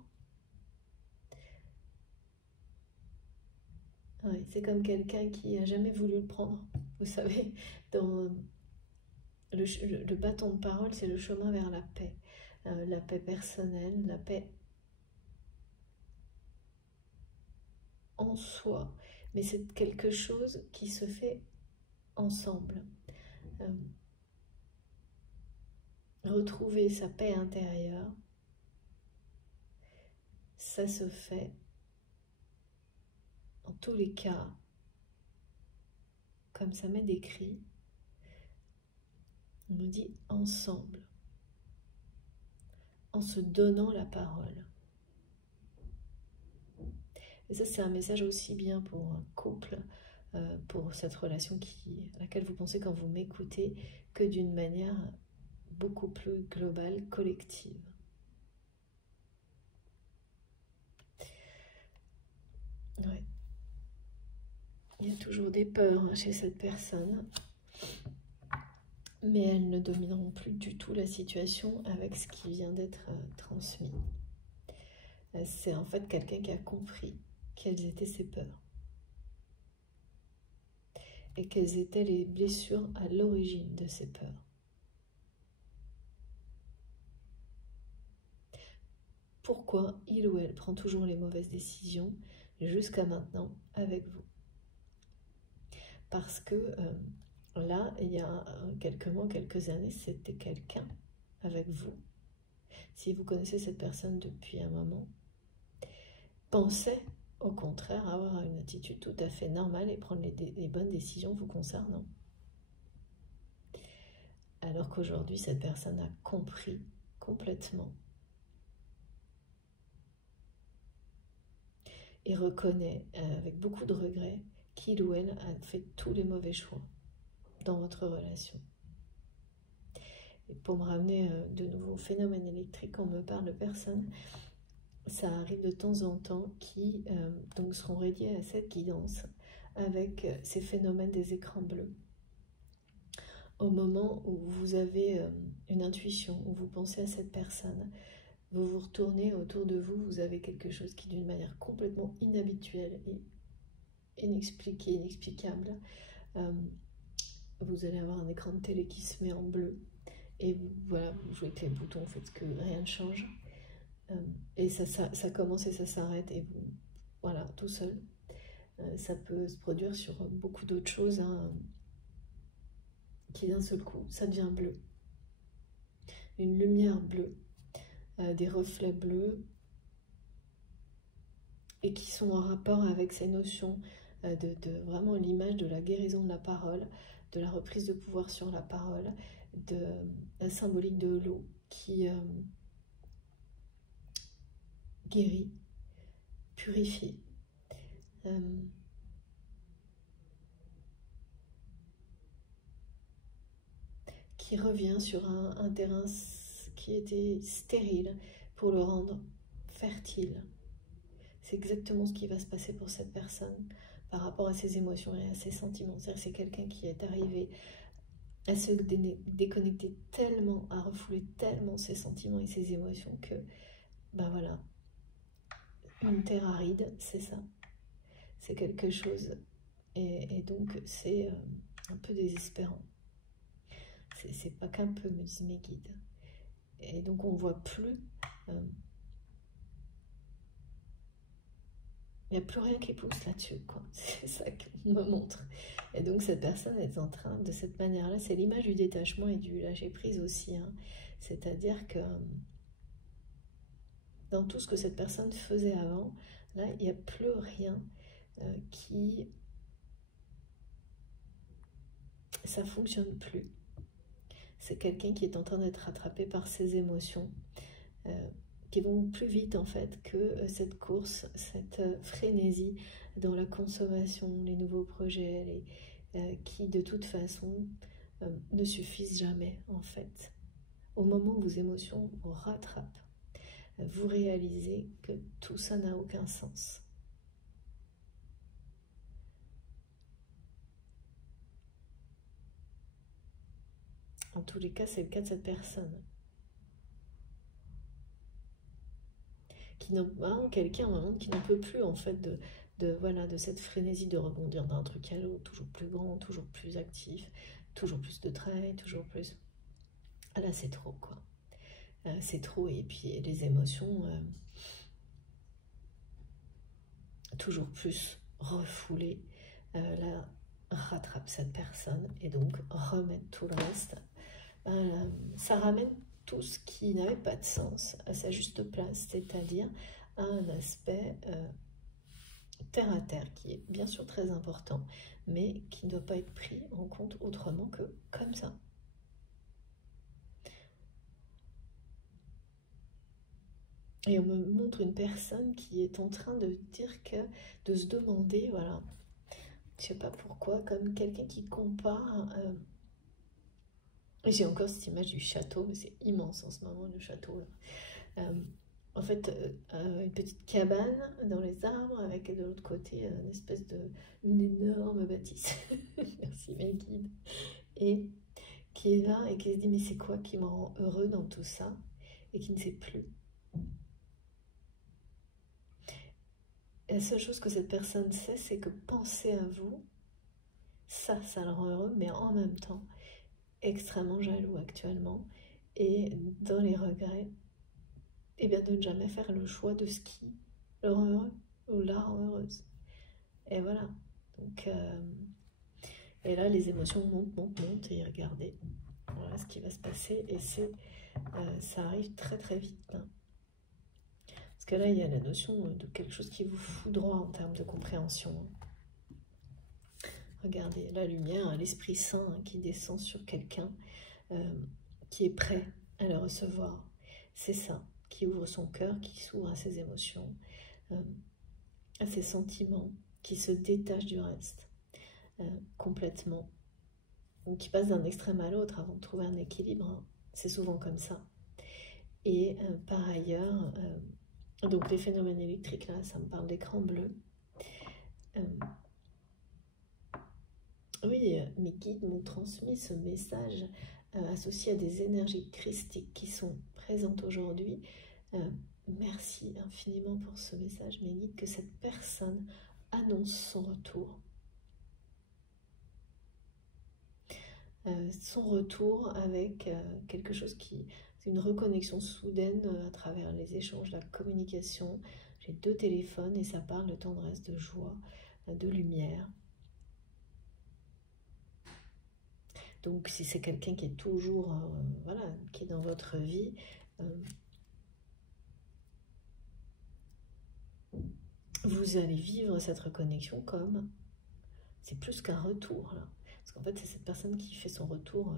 Ouais, c'est comme quelqu'un qui n'a jamais voulu le prendre. Vous savez, dans le bâton de parole, c'est le chemin vers la paix personnelle, la paix en soi. Mais c'est quelque chose qui se fait ensemble. Retrouver sa paix intérieure, ça se fait en tous les cas, comme ça m'est décrit, on nous dit ensemble, en se donnant la parole. Et ça, c'est un message aussi bien pour un couple, pour cette relation à laquelle vous pensez quand vous m'écoutez, que d'une manière beaucoup plus globale, collective. Ouais. Il y a toujours des peurs chez cette personne, mais elles ne domineront plus du tout la situation avec ce qui vient d'être transmis. C'est en fait quelqu'un qui a compris quelles étaient ses peurs et quelles étaient les blessures à l'origine de ces peurs. Pourquoi il ou elle prend toujours les mauvaises décisions jusqu'à maintenant avec vous? Parce que là, il y a quelques années, c'était quelqu'un avec vous. Si vous connaissez cette personne depuis un moment, pensez au contraire avoir une attitude tout à fait normale et prendre les bonnes décisions vous concernant. Alors qu'aujourd'hui, cette personne a compris complètement et reconnaît avec beaucoup de regrets qu'il ou elle a fait tous les mauvais choix dans votre relation. Et pour me ramener de nouveau au phénomène électrique, quand on me parle de personnes, ça arrive de temps en temps qui donc seront reliés à cette guidance avec ces phénomènes des écrans bleus. Au moment où vous avez une intuition, où vous pensez à cette personne, vous vous retournez autour de vous, vous avez quelque chose qui d'une manière complètement inhabituelle et inexpliquée, inexplicable, vous allez avoir un écran de télé qui se met en bleu et voilà, vous jouez avec les boutons, vous faites que rien ne change. Et ça commence et ça s'arrête, et vous, voilà, tout seul. Ça peut se produire sur beaucoup d'autres choses, hein, qui d'un seul coup, ça devient bleu. Une lumière bleue, des reflets bleus, et qui sont en rapport avec ces notions de vraiment l'image de la guérison de la parole, de la reprise de pouvoir sur la parole, de la symbolique de l'eau qui guérit, purifie. Qui revient sur un terrain qui était stérile pour le rendre fertile. C'est exactement ce qui va se passer pour cette personne par rapport à ses émotions et à ses sentiments. C'est-à-dire que c'est quelqu'un qui est arrivé à se déconnecter tellement, à refouler tellement ses sentiments et ses émotions que, ben voilà, une terre aride, c'est ça. C'est quelque chose. Et donc, c'est un peu désespérant. C'est pas qu'un peu, me disent mes guides. Et donc, on voit plus... il n'y a plus rien qui pousse là-dessus, quoi. C'est ça qu'on me montre. Et donc, cette personne est en train, de cette manière-là, c'est l'image du détachement et du lâcher-prise aussi. Hein. C'est-à-dire que dans tout ce que cette personne faisait avant, là, il n'y a plus rien qui... Ça ne fonctionne plus. C'est quelqu'un qui est en train d'être rattrapé par ses émotions, qui vont plus vite en fait que cette course, cette frénésie dans la consommation, les nouveaux projets, qui de toute façon ne suffisent jamais en fait. Au moment où vos émotions vous rattrapent, vous réalisez que tout ça n'a aucun sens. En tous les cas, c'est le cas de cette personne. Quelqu'un qui n'en peut plus en fait de cette frénésie de rebondir d'un truc à l'autre, toujours plus grand, toujours plus actif, toujours plus de travail, toujours plus... Ah là, c'est trop, quoi. C'est trop, et puis les émotions toujours plus refoulées, là, rattrape cette personne, et donc remettre tout le reste. Ça ramène tout ce qui n'avait pas de sens à sa juste place, c'est-à-dire un aspect terre à terre qui est bien sûr très important, mais qui ne doit pas être pris en compte autrement que comme ça. Et on me montre une personne qui est en train de dire que, de se demander, voilà, je sais pas pourquoi, comme quelqu'un qui compare. J'ai encore cette image du château, mais c'est immense en ce moment, le château là. En fait, une petite cabane dans les arbres avec de l'autre côté une énorme bâtisse. Merci mes guides. Et qui est là et qui se dit mais c'est quoi qui me rend heureux dans tout ça et qui ne sait plus. Et la seule chose que cette personne sait, c'est que penser à vous, ça le rend heureux, mais en même temps extrêmement jaloux actuellement et dans les regrets, et bien de ne jamais faire le choix de ce qui le rend heureux ou la rend heureuse. Et voilà. Donc, et là, les émotions montent, et regardez, voilà ce qui va se passer. Et ça arrive très très vite. Hein. Parce que là, il y a la notion de quelque chose qui vous foudroie en termes de compréhension. Regardez, la lumière, l'Esprit Saint qui descend sur quelqu'un qui est prêt à le recevoir. C'est ça, qui ouvre son cœur, qui s'ouvre à ses émotions, à ses sentiments, qui se détache du reste complètement, ou qui passe d'un extrême à l'autre avant de trouver un équilibre. Hein. C'est souvent comme ça. Et par ailleurs, donc les phénomènes électriques, là, ça me parle d'écran bleu. Oui, mes guides m'ont transmis ce message associé à des énergies christiques qui sont présentes aujourd'hui. Merci infiniment pour ce message, mes guides, que cette personne annonce son retour. Son retour avec quelque chose qui... C'est une reconnexion soudaine à travers les échanges, la communication. J'ai 2 téléphones et ça parle de tendresse, de joie, de lumière. Donc si c'est quelqu'un qui est toujours, voilà, qui est dans votre vie, vous allez vivre cette reconnexion comme, c'est plus qu'un retour là. Parce qu'en fait c'est cette personne qui fait son retour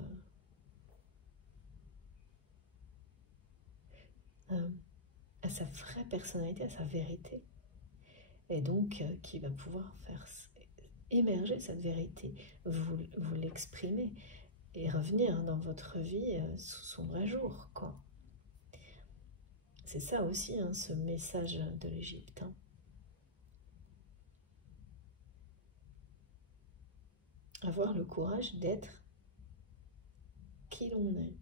à sa vraie personnalité, à sa vérité. Et donc qui va pouvoir faire émerger cette vérité, vous l'exprimer et revenir dans votre vie sous son vrai jour, quoi. C'est ça aussi, hein, ce message de l'Égypte. Hein. Avoir le courage d'être qui l'on est.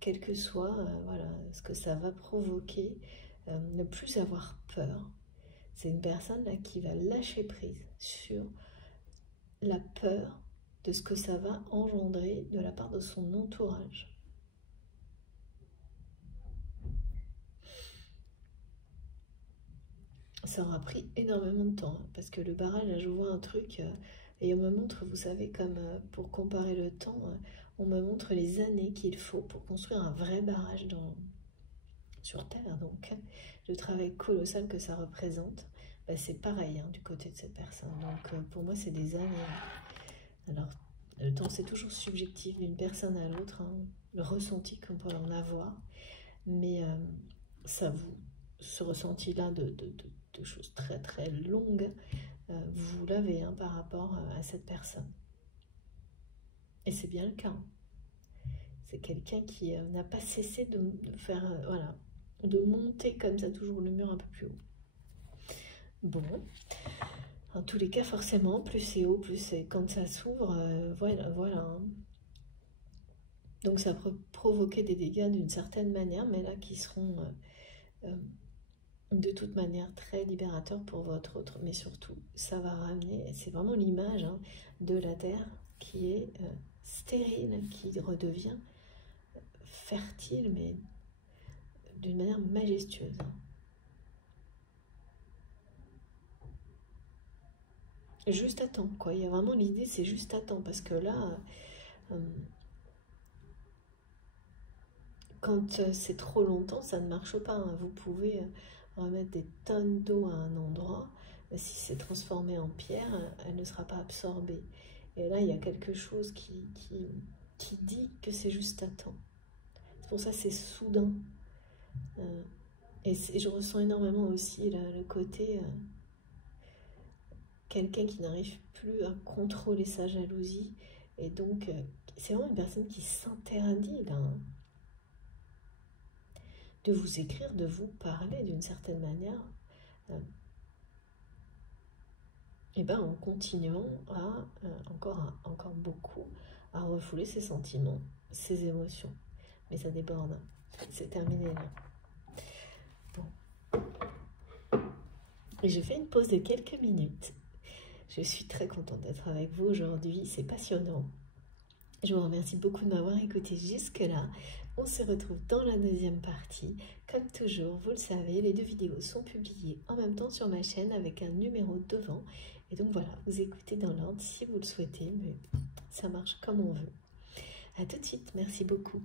Quel que soit voilà, ce que ça va provoquer, ne plus avoir peur. C'est une personne là qui va lâcher prise sur la peur de ce que ça va engendrer de la part de son entourage. Ça aura pris énormément de temps, hein, parce que le barrage, là je vois un truc, et on me montre, vous savez, comme pour comparer le temps, on me montre les années qu'il faut pour construire un vrai barrage sur Terre. Donc le travail colossal que ça représente, bah, c'est pareil hein, du côté de cette personne. Donc pour moi c'est des années. Alors le temps c'est toujours subjectif d'une personne à l'autre, hein, le ressenti qu'on peut en avoir, mais ça vous, ce ressenti-là de choses très très longues, vous l'avez hein, par rapport à cette personne. Et c'est bien le cas. C'est quelqu'un qui n'a pas cessé de faire, voilà, de monter comme ça toujours le mur un peu plus haut. Bon, en tous les cas, forcément, plus c'est haut, plus c'est quand ça s'ouvre, voilà. Hein. Donc ça peut provoquer des dégâts d'une certaine manière, mais là qui seront de toute manière très libérateurs pour votre autre. Mais surtout, ça va ramener, c'est vraiment l'image hein, de la terre qui est stérile, qui redevient fertile, mais d'une manière majestueuse. Juste à temps, quoi. Il y a vraiment l'idée, c'est juste à temps, parce que là, quand c'est trop longtemps, ça ne marche pas. Hein. Vous pouvez remettre des tonnes d'eau à un endroit, si c'est transformé en pierre, elle ne sera pas absorbée. Et là, il y a quelque chose qui dit que c'est juste à temps. C'est pour ça que c'est soudain. Et je ressens énormément aussi le côté quelqu'un qui n'arrive plus à contrôler sa jalousie. Et donc, c'est vraiment une personne qui s'interdit là, hein, de vous écrire, de vous parler d'une certaine manière. Et ben en continuant à, encore beaucoup, à refouler ses sentiments, ses émotions. Mais ça déborde. C'est terminé là. Bon. Et je fais une pause de quelques minutes. Je suis très contente d'être avec vous aujourd'hui. C'est passionnant. Je vous remercie beaucoup de m'avoir écouté jusque-là. On se retrouve dans la deuxième partie. Comme toujours, vous le savez, les 2 vidéos sont publiées en même temps sur ma chaîne avec un numéro devant. Et donc voilà, vous écoutez dans l'ordre si vous le souhaitez, mais ça marche comme on veut. A tout de suite, merci beaucoup.